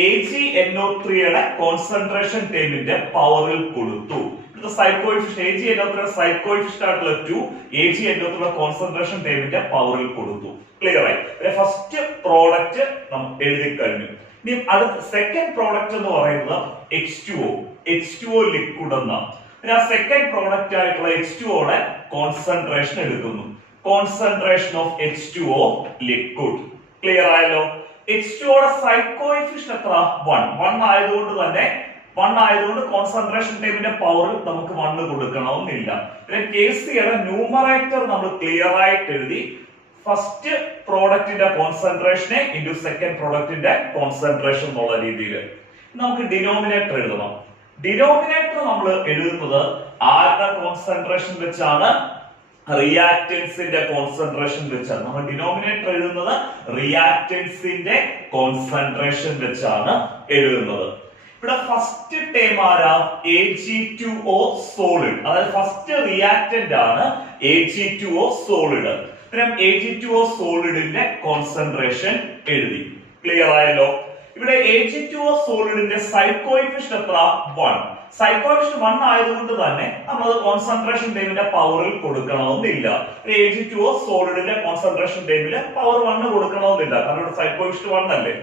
AgNO3യുടെ കോൺസെൻട്രേഷൻ ടേമിന്റെ പവറിൽ കൊടുത്തു. ഇവിടുത്തെ സൈഡ് കോഎഫിഷ്യന്റ് AgNO3യുടെ സൈഡ് കോഎഫിഷ്യന്റ് ആയിട്ടുള്ള 2 AgNO3യുടെ കോൺസെൻട്രേഷൻ ടേമിന്റെ പവറിൽ കൊടുത്തു. ക്ലിയർ ആയി? ഫസ്റ്റ് പ്രോഡക്റ്റ് നമ്മൾ എഴുതി കഴിഞ്ഞു. ഇനി അടുത്ത സെക്കൻഡ് പ്രോഡക്റ്റ് എന്ന് പറയുന്നത് H2O ലിക്വിഡ് എന്നാണ്. ആ സെക്കൻഡ് പ്രോഡക്റ്റ് ആയിട്ടുള്ള H2Oയുടെ കോൺസെൻട്രേഷൻ എടുക്കുന്നു. Concentration of H2O liquid. Clear ആയല്ലോ? H2Oയുടെ സൈഡ് കോഎഫിഷ്യന്റ് എത്ര? 1 ആയതുകൊണ്ട് തന്നെ 1 ആയതുകൊണ്ട് കോൺസെൻട്രേഷൻ ടൈമിന്റെ പവർ നമുക്ക് 1 കൊടുക്കണമെന്നില്ല. പിന്നെ KCയുടെ ന്യൂമറേറ്റർ നമ്മൾ ക്ലിയർ ആയിട്ട് എഴുതി. ഫസ്റ്റ് പ്രോഡക്റ്റിന്റെ കോൺസെൻട്രേഷനെ ഇൻറ്റു സെക്കൻഡ് പ്രോഡക്റ്റിന്റെ കോൺസെൻട്രേഷൻ എന്നുള്ള രീതിയിൽ നമുക്ക് ഡിനോമിനേറ്റർ എഴുതണം. ഡിനോമിനേറ്റർ നമ്മൾ എഴുതുന്നത് ആരുടെ കോൺസെൻട്രേഷൻ വെച്ചാണ്? റിയാക്റ്റൻസിന്റെ കോൺസെൻട്രേഷൻ വെച്ചാണ്. നമ്മൾ ഡിനോമിനേറ്റർ എഴുതുന്നത് റിയാക്റ്റൻസിന്റെ കോൺസെൻട്രേഷൻ വെച്ചാണ് എഴുതുന്നത്. ഇവിടെ ഫസ്റ്റ് ടേം ആരാ? Ag2O solid. അതായത് ഫസ്റ്റ് റിയാക്റ്റന്റ് ആണ് Ag2O സോളിഡ്. ഇത്തരം Ag2O സോളിഡിന്റെ കോൺസെൻട്രേഷൻ എഴുതി. ക്ലിയർ ആയല്ലോ? ഇവിടെ Ag2O സോളിഡിന്റെ സൈഡ് കോഎഫിഷ്യന്റ് എത്ര? 1. സൈഡ് കോഎഫിഷ്യന്റ് 1 ആയതുകൊണ്ട് തന്നെ നമ്മൾ കോൺസെൻട്രേഷൻ ടൈമിന്റെ പവറിൽ കൊടുക്കണമെന്നില്ല. Ag2O സോളിഡിന്റെ കോൺസെൻട്രേഷൻ ടൈമില് പവർ 1 കൊടുക്കണമെന്നില്ല, കാരണം ഇവിടെ സൈഡ് കോഎഫിഷ്യന്റ് 1 അല്ലേ.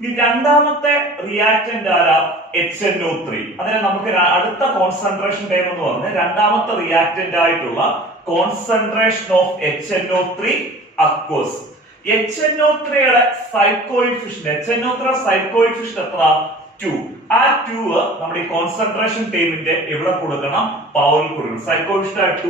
ഈ രണ്ടാമത്തെ റിയാക്റ്റന്റ് ആരാ? HNO3. അതിനെ നമുക്ക് അടുത്ത കോൺസെൻട്രേഷൻ ടൈം എന്ന് പറഞ്ഞാൽ രണ്ടാമത്തെ റിയാക്റ്റന്റ് ആയിട്ടുള്ള കോൺസെൻട്രേഷൻ ഓഫ് HNO3 അക്വസ്. HNO3യുടെ സൈഡ് കോഎഫിഷ്യന്റ് എത്ര? 2. ആ 2 നമ്മുടെ ഈ കോൺസെൻട്രേഷൻ ടൈമിന്റെ എവിടെ കൊടുക്കണം? പവറിൽ കൊടുക്കണം. സൈഡ് കോഎഫിഷ്യന്റ്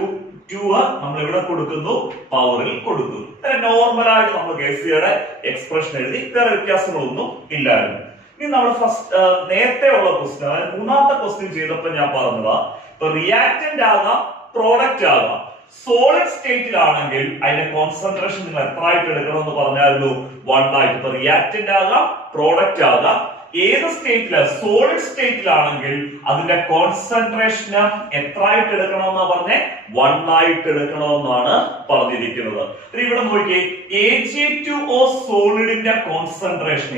2 നമ്മൾ ഇവിടെ കൊടുക്കുന്നു, പവറിൽ കൊടുക്കുന്നു. നോർമൽ ആയിട്ട് നമ്മൾ KCയുടെ എക്സ്പ്രഷൻ എഴുതി. വേറെ വ്യത്യാസങ്ങളൊന്നും ഇല്ലായിരുന്നു. ഇനി നമ്മൾ ഫസ്റ്റ് നേരത്തെ ഉള്ള ക്വസ്റ്റ്യൻ, അതായത് മൂന്നാമത്തെ ക്വസ്റ്റ്യൻ ചെയ്തപ്പോൾ ഞാൻ പറഞ്ഞതാ, ഇപ്പൊ റിയാക്റ്റന്റ് ആകാം, പ്രോഡക്റ്റ് ആകാം. സോളിഡ് സ്റ്റേറ്റിലാണെങ്കിൽ അതിന്റെ കോൺസെൻട്രേഷൻ നിങ്ങൾ എത്ര ആയിട്ട് എടുക്കണം എന്ന് പറഞ്ഞായിരുന്നു? 1 ആയിട്ട്. ഇപ്പൊ റിയാക്റ്റന്റ് ആകാം, പ്രോഡക്റ്റ് ആകാം. ഏത് സ്റ്റേറ്റിലാണ്? സോളിഡ് സ്റ്റേറ്റിലാണെങ്കിൽ അതിന്റെ കോൺസെൻട്രേഷൻ എത്ര ആയിട്ട് എടുക്കണമെന്നാ പറഞ്ഞേ? 1 ആയിട്ട് എടുക്കണമെന്നാണ് പറഞ്ഞിരിക്കുന്നത്. ഇവിടെ നോക്കിയേ, Ag2O സോളിഡിന്റെ കോൺസെൻട്രേഷൻ,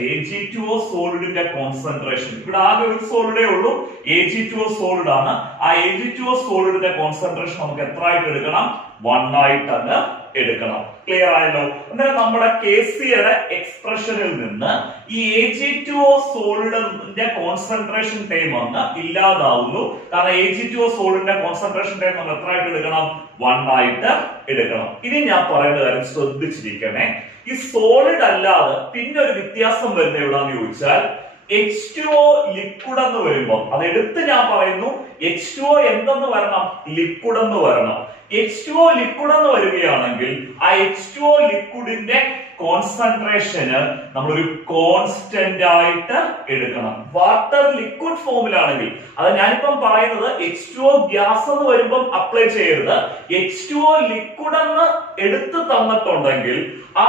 ഇവിടെ ആകെ ഒരു സോളിഡേ ഉള്ളൂ, Ag2O സോളിഡ് ആണ്. ആ Ag2O സോളിഡിന്റെ കോൺസെൻട്രേഷൻ നമുക്ക് എത്ര ആയിട്ട് എടുക്കണം? 1 ആയിട്ട് അങ്ങ് എടുക്കണം. ക്ലിയർ ആയല്ലോ? അന്നേരം നമ്മുടെ KCയുടെ എക്സ്പ്രഷനിൽ നിന്ന് ഈ Ag2O സോളിഡിന്റെ കോൺസെൻട്രേഷൻ ടൈം അങ്ങ് ഇല്ലാതാവുന്നു. കാരണം Ag2O സോളിഡിന്റെ കോൺസെൻട്രേഷൻ ടൈം നമ്മൾ എത്ര ആയിട്ട് എടുക്കണം? 1 ആയിട്ട് എടുക്കണം. ഇനി ഞാൻ പറയുന്ന കാര്യം ശ്രദ്ധിച്ചിരിക്കണേ. ഈ സോളിഡ് അല്ലാതെ പിന്നെ ഒരു വ്യത്യാസം വരുന്നത് എവിടാന്ന് ചോദിച്ചാൽ, H2O ലിക്വിഡ് എന്ന് വരുമ്പോൾ അത് എടുത്ത് ഞാൻ പറയുന്നു, H2O എന്തെന്ന് വരണം? ലിക്വിഡ് എന്ന് വരണം. H2O ലിക്വിഡ് എന്ന് വരികയാണെങ്കിൽ ആ H2O ലിക്വിഡിന്റെ കോൺസെൻട്രേഷന് നമ്മളൊരു കോൺസ്റ്റന്റ് ആയിട്ട് എടുക്കണം. വാട്ടർ ലിക്വിഡ് ഫോമിലാണെങ്കിൽ, അത് ഞാനിപ്പം പറയുന്നത് H2O ഗ്യാസ് എന്ന് വരുമ്പം അപ്ലൈ ചെയ്യരുത്. H2O ലിക്വിഡ് എന്ന് എടുത്ത് തന്നിട്ടുണ്ടെങ്കിൽ ആ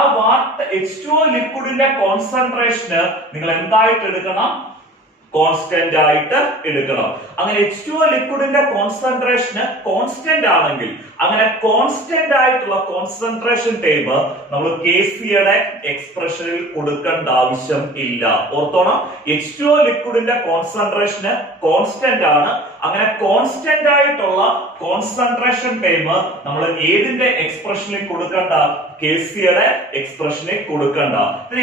H2O ലിക്വിഡിന്റെ കോൺസെൻട്രേഷന് നിങ്ങൾ എന്തായിട്ട് എടുക്കണം? കോൺസ്റ്റന്റ് ആയിട്ട് എടുക്കണം. അങ്ങനെ H2O ലിക്വിഡിന്റെ കോൺസെൻട്രേഷന് കോൺസ്റ്റന്റ് ആണെങ്കിൽ, അങ്ങനെ കോൺസ്റ്റന്റ് ആയിട്ടുള്ള കോൺസെൻട്രേഷൻ ടൈം നമ്മൾ KCയുടെ എക്സ്പ്രഷനിൽ കൊടുക്കേണ്ട ആവശ്യം ഇല്ല. ഓർത്തോണം, H2O ലിക്വിഡിന്റെ കോൺസെൻട്രേഷന് കോൺസ്റ്റന്റ് ആണ്. അങ്ങനെ കോൺസ്റ്റന്റ് ആയിട്ടുള്ള കോൺസെൻട്രേഷൻ ടൈം നമ്മൾ ഏതിന്റെ എക്സ്പ്രഷനിൽ കൊടുക്കണ്ട? KCയുടെ എക്സ്പ്രഷനിൽ കൊടുക്കണ്ട.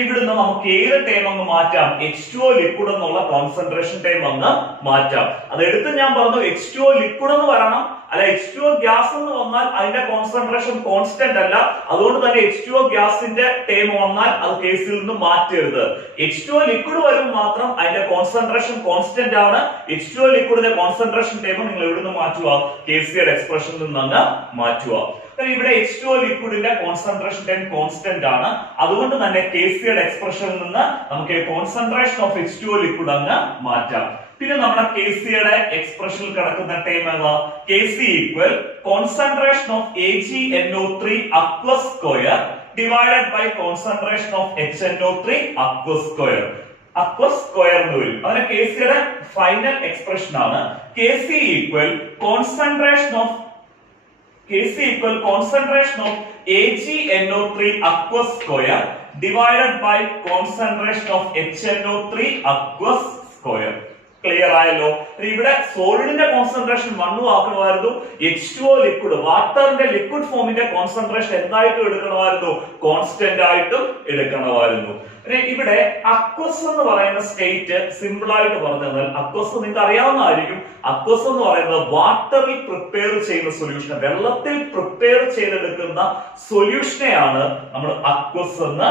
ഇവിടുന്ന് നമുക്ക് ഏത് ടൈം അങ്ങ് മാറ്റാം? H2O ലിക്വിഡ് എന്നുള്ള കോൺസെൻട്രേഷൻ ടൈം അങ്ങ് മാറ്റാം. അത് എടുത്ത് ഞാൻ പറഞ്ഞു, H2O ലിക്വിഡ് എന്ന് വരണം, അല്ല H2O ഗ്യാസ് എന്ന് വന്നാൽ അതിന്റെ കോൺസെൻട്രേഷൻ കോൺസ്റ്റന്റ് അല്ല. അതുകൊണ്ട് തന്നെ H2O ഗ്യാസിന്റെ ടൈം വന്നാൽ അത് കേസിൽ നിന്ന് മാറ്റരുത്. H2O ലിക്വിഡ് വരുമ്പോൾ മാത്രം അതിന്റെ കോൺസെൻട്രേഷൻ കോൺസ്റ്റന്റ് ആണ്. H2O ലിക്വിഡിന്റെ കോൺസെൻട്രേഷൻ ടൈം നിങ്ങൾ എവിടുന്ന് മാറ്റുക? KCയുടെ എക്സ്പ്രഷനിൽ നിന്ന് അങ്ങ് മാറ്റുക. ഇവിടെ H2O ലിക്വിഡിന്റെ കോൺസെൻട്രേഷൻ ടൈം കോൺസ്റ്റന്റ് ആണ്. അതുകൊണ്ട് തന്നെ KCയുടെ എക്സ്പ്രഷനിൽ നിന്ന് നമുക്ക് കോൺസെൻട്രേഷൻ ഓഫ് H2O ലിക്വിഡ് അങ്ങ് മാറ്റാം. പിന്നെ നമ്മുടെ KCയുടെ എക്സ്പ്രഷനിൽ കിടക്കുന്ന ടൈം ഏതാ? KC equal concentration of AgNO3 aqueous square divided by concentration of HNO3 aqueous square. Aqueous square എന്ന് വരും. അങ്ങനെ കെ സിയുടെ ഫൈനൽ എക്സ്പ്രഷൻ ആണ് K C equal concentration of AgNO3 aqueous square divided by concentration of HNO3 aqueous square. Clear ആയല്ലോ? ഇവിടെ സോളിഡിന്റെ concentration 1 ആക്കണമായിരുന്നു, H2O liquid വാട്ടറിന്റെ liquid ഫോമിന്റെ concentration എന്തായിട്ടും എടുക്കണമായിരുന്നു, constant ആയിട്ടും എടുക്കണമായിരുന്നു. ഇവിടെ അക്വസ് എന്ന് പറയുന്ന സ്റ്റേറ്റ് സിമ്പിൾ ആയിട്ട് പറഞ്ഞു തന്നാൽ, അക്വസ് നിങ്ങൾക്ക് അറിയാവുന്നതായിരിക്കും. അക്വസ് എന്ന് പറയുന്നത് വാട്ടറിൽ പ്രിപ്പയർ ചെയ്യുന്ന സൊല്യൂഷൻ, വെള്ളത്തിൽ പ്രിപ്പയർ ചെയ്തെടുക്കുന്ന സൊല്യൂഷനെയാണ് നമ്മൾ അക്വസ് എന്ന്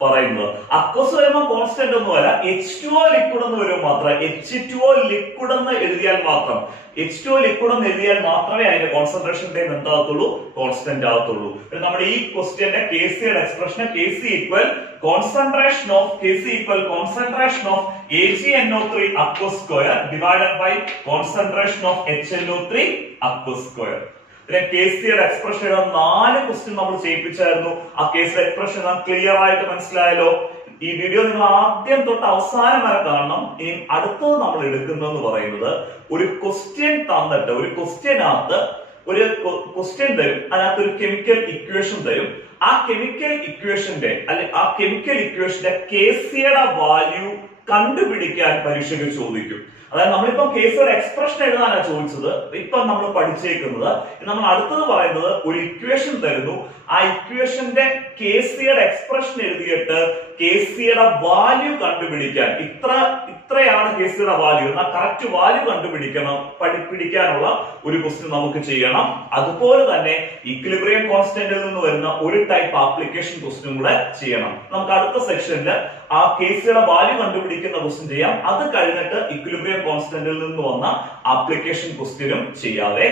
പറയുന്നത്. അക്വസ് വരുമ്പോൾ കോൺസ്റ്റന്റ് ഒന്നുമല്ല, H2O ലിക്വിഡ് എന്ന് വരുമ്പോൾ മാത്രം, H2O ലിക്വിഡ് എന്ന് എഴുതിയാൽ മാത്രം, H2O ലിക്വിഡ് എന്ന് എഴുതിയാൽ മാത്രമേ അതിന്റെ കോൺസെൻട്രേഷൻ ടൈം എന്താകത്തുള്ളൂ, കോൺസ്റ്റന്റ് ആകത്തുള്ളൂ. നമ്മുടെ ഈ ക്വസ്റ്റ്യന്റെ കെ സിയുടെ expression K C equal concentration of AgNO3 aqueous square divided by concentration of HNO3 aqueous square. K സിയുടെ എക്സ്പ്രഷൻ 4 ക്വസ്റ്റ്യൻ നമ്മൾ ചെയ്യിപ്പിച്ചായിരുന്നു. ആ കേസിന്റെ എക്സ്പ്രഷൻ ക്ലിയർ ആയിട്ട് മനസ്സിലായല്ലോ? ഈ വീഡിയോ നിങ്ങൾ ആദ്യം തൊട്ട് അവസാനം വരെ കാണണം. ഇനി അടുത്തത് നമ്മൾ എടുക്കുന്നതെന്ന് പറയുന്നത് ഒരു ക്വസ്റ്റ്യൻ തന്നിട്ട്, ഒരു ക്വസ്റ്റ്യനകത്ത് ഒരു ക്വസ്റ്റ്യൻ തരും, അതിനകത്ത് ഒരു കെമിക്കൽ ഇക്വേഷൻ തരും. ആ കെമിക്കൽ ഇക്വേഷന്റെ കെ സിയുടെ വാല്യൂ കണ്ടുപിടിക്കാൻ പരീക്ഷയ്ക്ക് ചോദിക്കും. അതായത് നമ്മളിപ്പം കേസിയുടെ എക്സ്പ്രഷൻ എഴുതാനാണ് ചോദിച്ചത്. ഇപ്പൊ നമ്മൾ പഠിച്ചേക്കുന്നത്, നമ്മൾ അടുത്തത് പറയുന്നത് ഒരു ഇക്വേഷൻ തരുന്നു, ആ ഇക്വേഷന്റെ കെ സിയുടെ എക്സ്പ്രഷൻ എഴുതിയിട്ട് കെ സിയുടെ വാല്യൂ കണ്ടുപിടിക്കാൻ, ഇത്രയാണ് കെ സിയുടെ വാല്യൂ, എന്നാൽ കറക്റ്റ് വാല്യൂ പഠിപ്പിക്കാനുള്ള ഒരു ക്വസ്റ്റ്യൻ നമുക്ക് ചെയ്യണം. അതുപോലെ തന്നെ ഇക്വിലിബ്രിയം കോൺസ്റ്റന്റിൽ നിന്ന് വരുന്ന ഒരു ടൈപ്പ് ആപ്ലിക്കേഷൻ ക്വസ്റ്റ്യൻ കൂടെ ചെയ്യണം. നമുക്ക് അടുത്ത സെക്ഷനിൽ ആ കെ സിയുടെ വാല്യൂ കണ്ടുപിടിക്കുന്ന ക്വസ്റ്റ്യൻ ചെയ്യാം. അത് കഴിഞ്ഞിട്ട് ഇക്വിലിബ്രിയം കോൺസ്റ്റന്റിൽ നിന്ന് വന്ന ആപ്ലിക്കേഷൻ ക്വസ്റ്റ്യനും ചെയ്യാവേ.